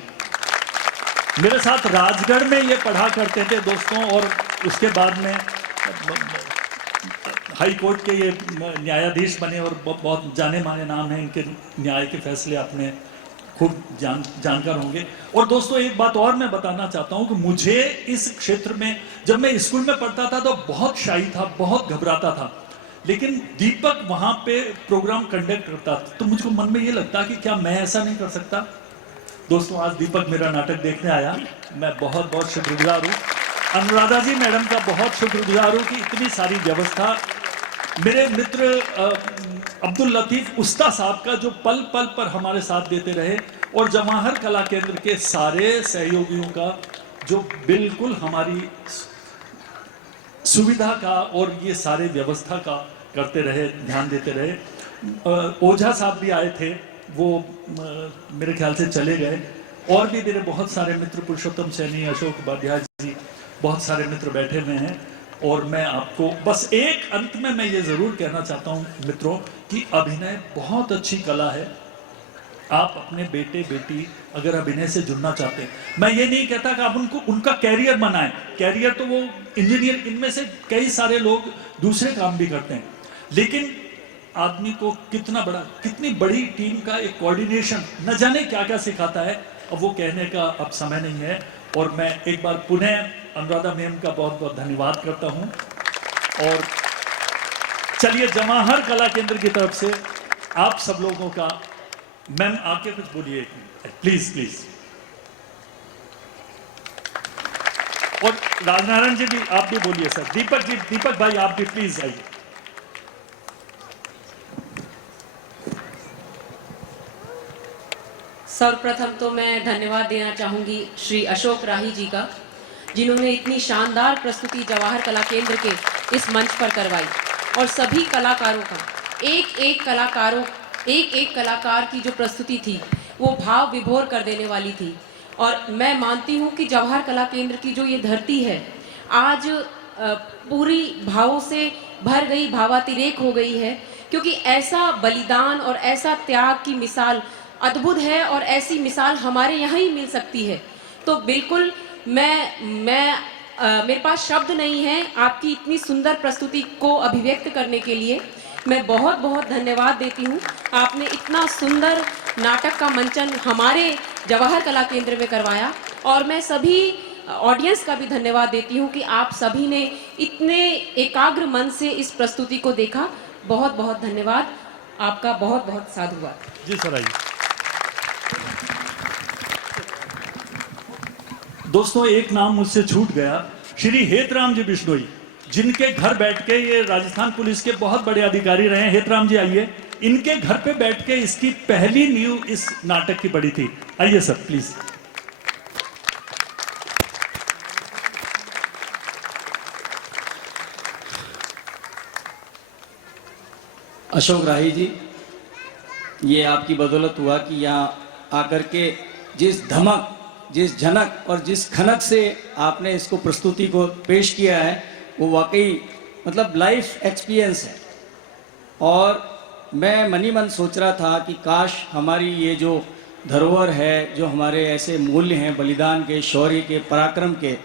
मेरे साथ राजगढ़ में ये पढ़ा करते थे दोस्तों, और उसके बाद में हाई कोर्ट के ये न्यायाधीश बने और बहुत जाने माने नाम हैं, इनके न्याय के फैसले आपने खूब जानकार होंगे। और दोस्तों एक बात और मैं बताना चाहता हूँ कि मुझे इस क्षेत्र में जब मैं स्कूल में पढ़ता था तो बहुत शाई था, बहुत घबराता था, लेकिन दीपक वहाँ पे प्रोग्राम कंडक्ट करता था तो मुझको मन में ये लगता कि क्या मैं ऐसा नहीं कर सकता। दोस्तों आज दीपक मेरा नाटक देखने आया, मैं बहुत बहुत शुक्रगुजार हूँ। अनुराधा जी मैडम का बहुत शुक्रगुजार हूँ कि इतनी सारी व्यवस्था, मेरे मित्र अब्दुल लतीफ उस्ता साहब का जो पल पल पर हमारे साथ देते रहे, और जवाहर कला केंद्र के सारे सहयोगियों का जो बिल्कुल हमारी सुविधा का और ये सारे व्यवस्था का करते रहे, ध्यान देते रहे। ओझा साहब भी आए थे, वो मेरे ख्याल से चले गए, और भी मेरे बहुत सारे मित्र, पुरुषोत्तम सैनी, अशोक उपाध्याय जी, बहुत सारे मित्र बैठे हुए हैं। और मैं आपको बस एक अंत में मैं ये ज़रूर कहना चाहता हूँ मित्रों कि अभिनय बहुत अच्छी कला है। आप अपने बेटे बेटी अगर अभिनय से जुड़ना चाहते हैं, मैं ये नहीं कहता कि आप उनका कैरियर बनाएं, कैरियर तो वो इंजीनियर, इनमें से कई सारे लोग दूसरे काम भी करते हैं, लेकिन आदमी को कितनी बड़ी टीम का एक कोऑर्डिनेशन न जाने क्या क्या सिखाता है, अब वो कहने का अब समय नहीं है। और मैं एक बार पुनः अनुराधा मैम का बहुत बहुत धन्यवाद करता हूं। और चलिए जवाहर कला केंद्र की तरफ से आप सब लोगों का, मैम आके कुछ बोलिए प्लीज प्लीज। और राजनारायण जी भी, आप भी बोलिए सर। दीपक जी, दीपक भाई आप भी प्लीज आइए। सर्वप्रथम तो मैं धन्यवाद देना चाहूंगी श्री अशोक राही जी का, जिन्होंने इतनी शानदार प्रस्तुति जवाहर कला केंद्र के इस मंच पर करवाई, और सभी कलाकारों का, एक एक कलाकार की जो प्रस्तुति थी वो भाव विभोर कर देने वाली थी। और मैं मानती हूँ कि जवाहर कला केंद्र की जो ये धरती है आज पूरी भावों से भर गई, भावातिरेक हो गई है, क्योंकि ऐसा बलिदान और ऐसा त्याग की मिसाल अद्भुत है, और ऐसी मिसाल हमारे यहाँ ही मिल सकती है। तो बिल्कुल मेरे पास शब्द नहीं है आपकी इतनी सुंदर प्रस्तुति को अभिव्यक्त करने के लिए। मैं बहुत बहुत धन्यवाद देती हूँ, आपने इतना सुंदर नाटक का मंचन हमारे जवाहर कला केंद्र में करवाया। और मैं सभी ऑडियंस का भी धन्यवाद देती हूँ कि आप सभी ने इतने एकाग्र मन से इस प्रस्तुति को देखा। बहुत बहुत धन्यवाद आपका, बहुत बहुत साधुवाद। जी सर आइए। दोस्तों एक नाम मुझसे छूट गया, श्री हेतराम जी बिश्नोई, जिनके घर बैठ के, ये राजस्थान पुलिस के बहुत बड़े अधिकारी रहे हैं। हेतराम जी आइए, इनके घर पे बैठ के इसकी पहली नींव इस नाटक की बड़ी थी। आइए सर प्लीज। अशोक राही जी, ये आपकी बदौलत हुआ कि यहाँ आकर के जिस धमक, जिस झनक और जिस खनक से आपने इसको प्रस्तुति को पेश किया है, वो वाकई मतलब लाइफ एक्सपीरियंस है। और मैं मनी मन सोच रहा था कि काश हमारी ये जो धरोहर है, जो हमारे ऐसे मूल्य हैं बलिदान के, शौर्य के, पराक्रम के,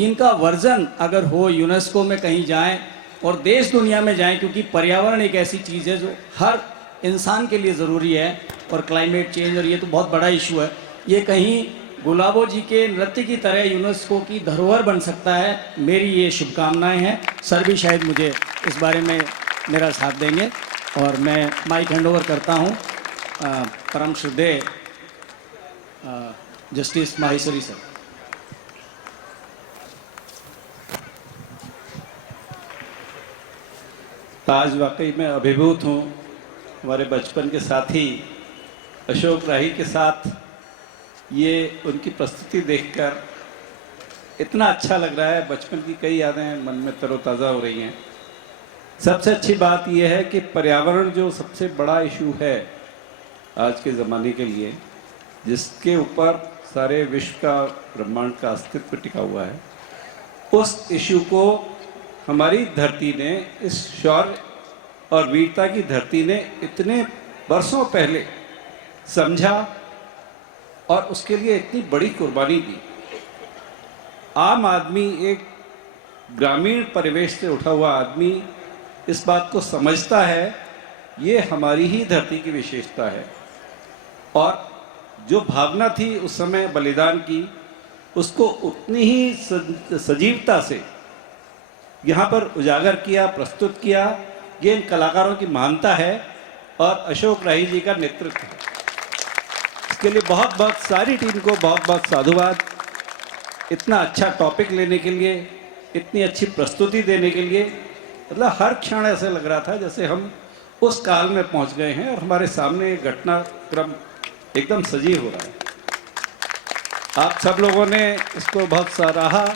इनका वर्जन अगर हो, यूनेस्को में कहीं जाएं और देश दुनिया में जाएं, क्योंकि पर्यावरण एक ऐसी चीज़ है जो हर इंसान के लिए ज़रूरी है। और क्लाइमेट चेंज, और ये तो बहुत बड़ा इशू है, ये कहीं गुलाबो जी के नृत्य की तरह यूनेस्को की धरोहर बन सकता है। मेरी ये शुभकामनाएं हैं। सर भी शायद मुझे इस बारे में मेरा साथ देंगे। और मैं माइक हैंडओवर करता हूँ परम श्रद्धेय जस्टिस माहेश्वरी सर। आज वाकई मैं अभिभूत हूँ हमारे बचपन के साथी अशोक राही के साथ ये उनकी प्रस्तुति देखकर इतना अच्छा लग रहा है। बचपन की कई यादें मन में तरोताज़ा हो रही हैं। सबसे अच्छी बात यह है कि पर्यावरण जो सबसे बड़ा इशू है आज के ज़माने के लिए, जिसके ऊपर सारे विश्व का, ब्रह्मांड का अस्तित्व टिका हुआ है, उस इशू को हमारी धरती ने, इस शौर्य और वीरता की धरती ने इतने वर्षों पहले समझा और उसके लिए इतनी बड़ी कुर्बानी दी। आम आदमी, एक ग्रामीण परिवेश से उठा हुआ आदमी इस बात को समझता है, ये हमारी ही धरती की विशेषता है। और जो भावना थी उस समय बलिदान की, उसको उतनी ही सजीवता से यहाँ पर उजागर किया, प्रस्तुत किया। ये इन कलाकारों की महानता है और अशोक राही जी का नेतृत्व है। इसके लिए बहुत बहुत सारी टीम को बहुत बहुत साधुवाद। इतना अच्छा टॉपिक लेने के लिए, इतनी अच्छी प्रस्तुति देने के लिए, मतलब हर क्षण ऐसे लग रहा था जैसे हम उस काल में पहुंच गए हैं और हमारे सामने घटनाक्रम एकदम सजीव हो रहा है। आप सब लोगों ने इसको बहुत सराहा,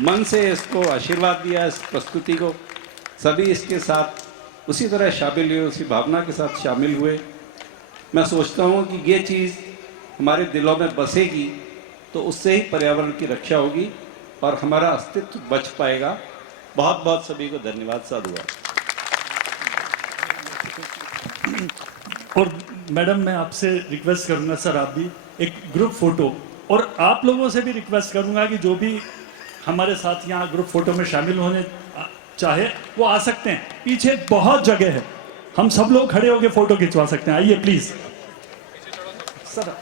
मन से इसको आशीर्वाद दिया, इस प्रस्तुति को। सभी इसके साथ उसी तरह शामिल हुए, उसी भावना के साथ शामिल हुए। मैं सोचता हूँ कि ये चीज़ हमारे दिलों में बसेगी तो उससे ही पर्यावरण की रक्षा होगी और हमारा अस्तित्व बच पाएगा। बहुत बहुत सभी को धन्यवाद, साधुवाद। और मैडम, मैं आपसे रिक्वेस्ट करूंगा सर, आप भी एक ग्रुप फोटो, और आप लोगों से भी रिक्वेस्ट करूंगा कि जो भी हमारे साथ यहाँ ग्रुप फोटो में शामिल होने चाहे वो आ सकते हैं। पीछे बहुत जगह है, हम सब लोग खड़े होकर फोटो खिंचवा सकते हैं। आइए प्लीज सर।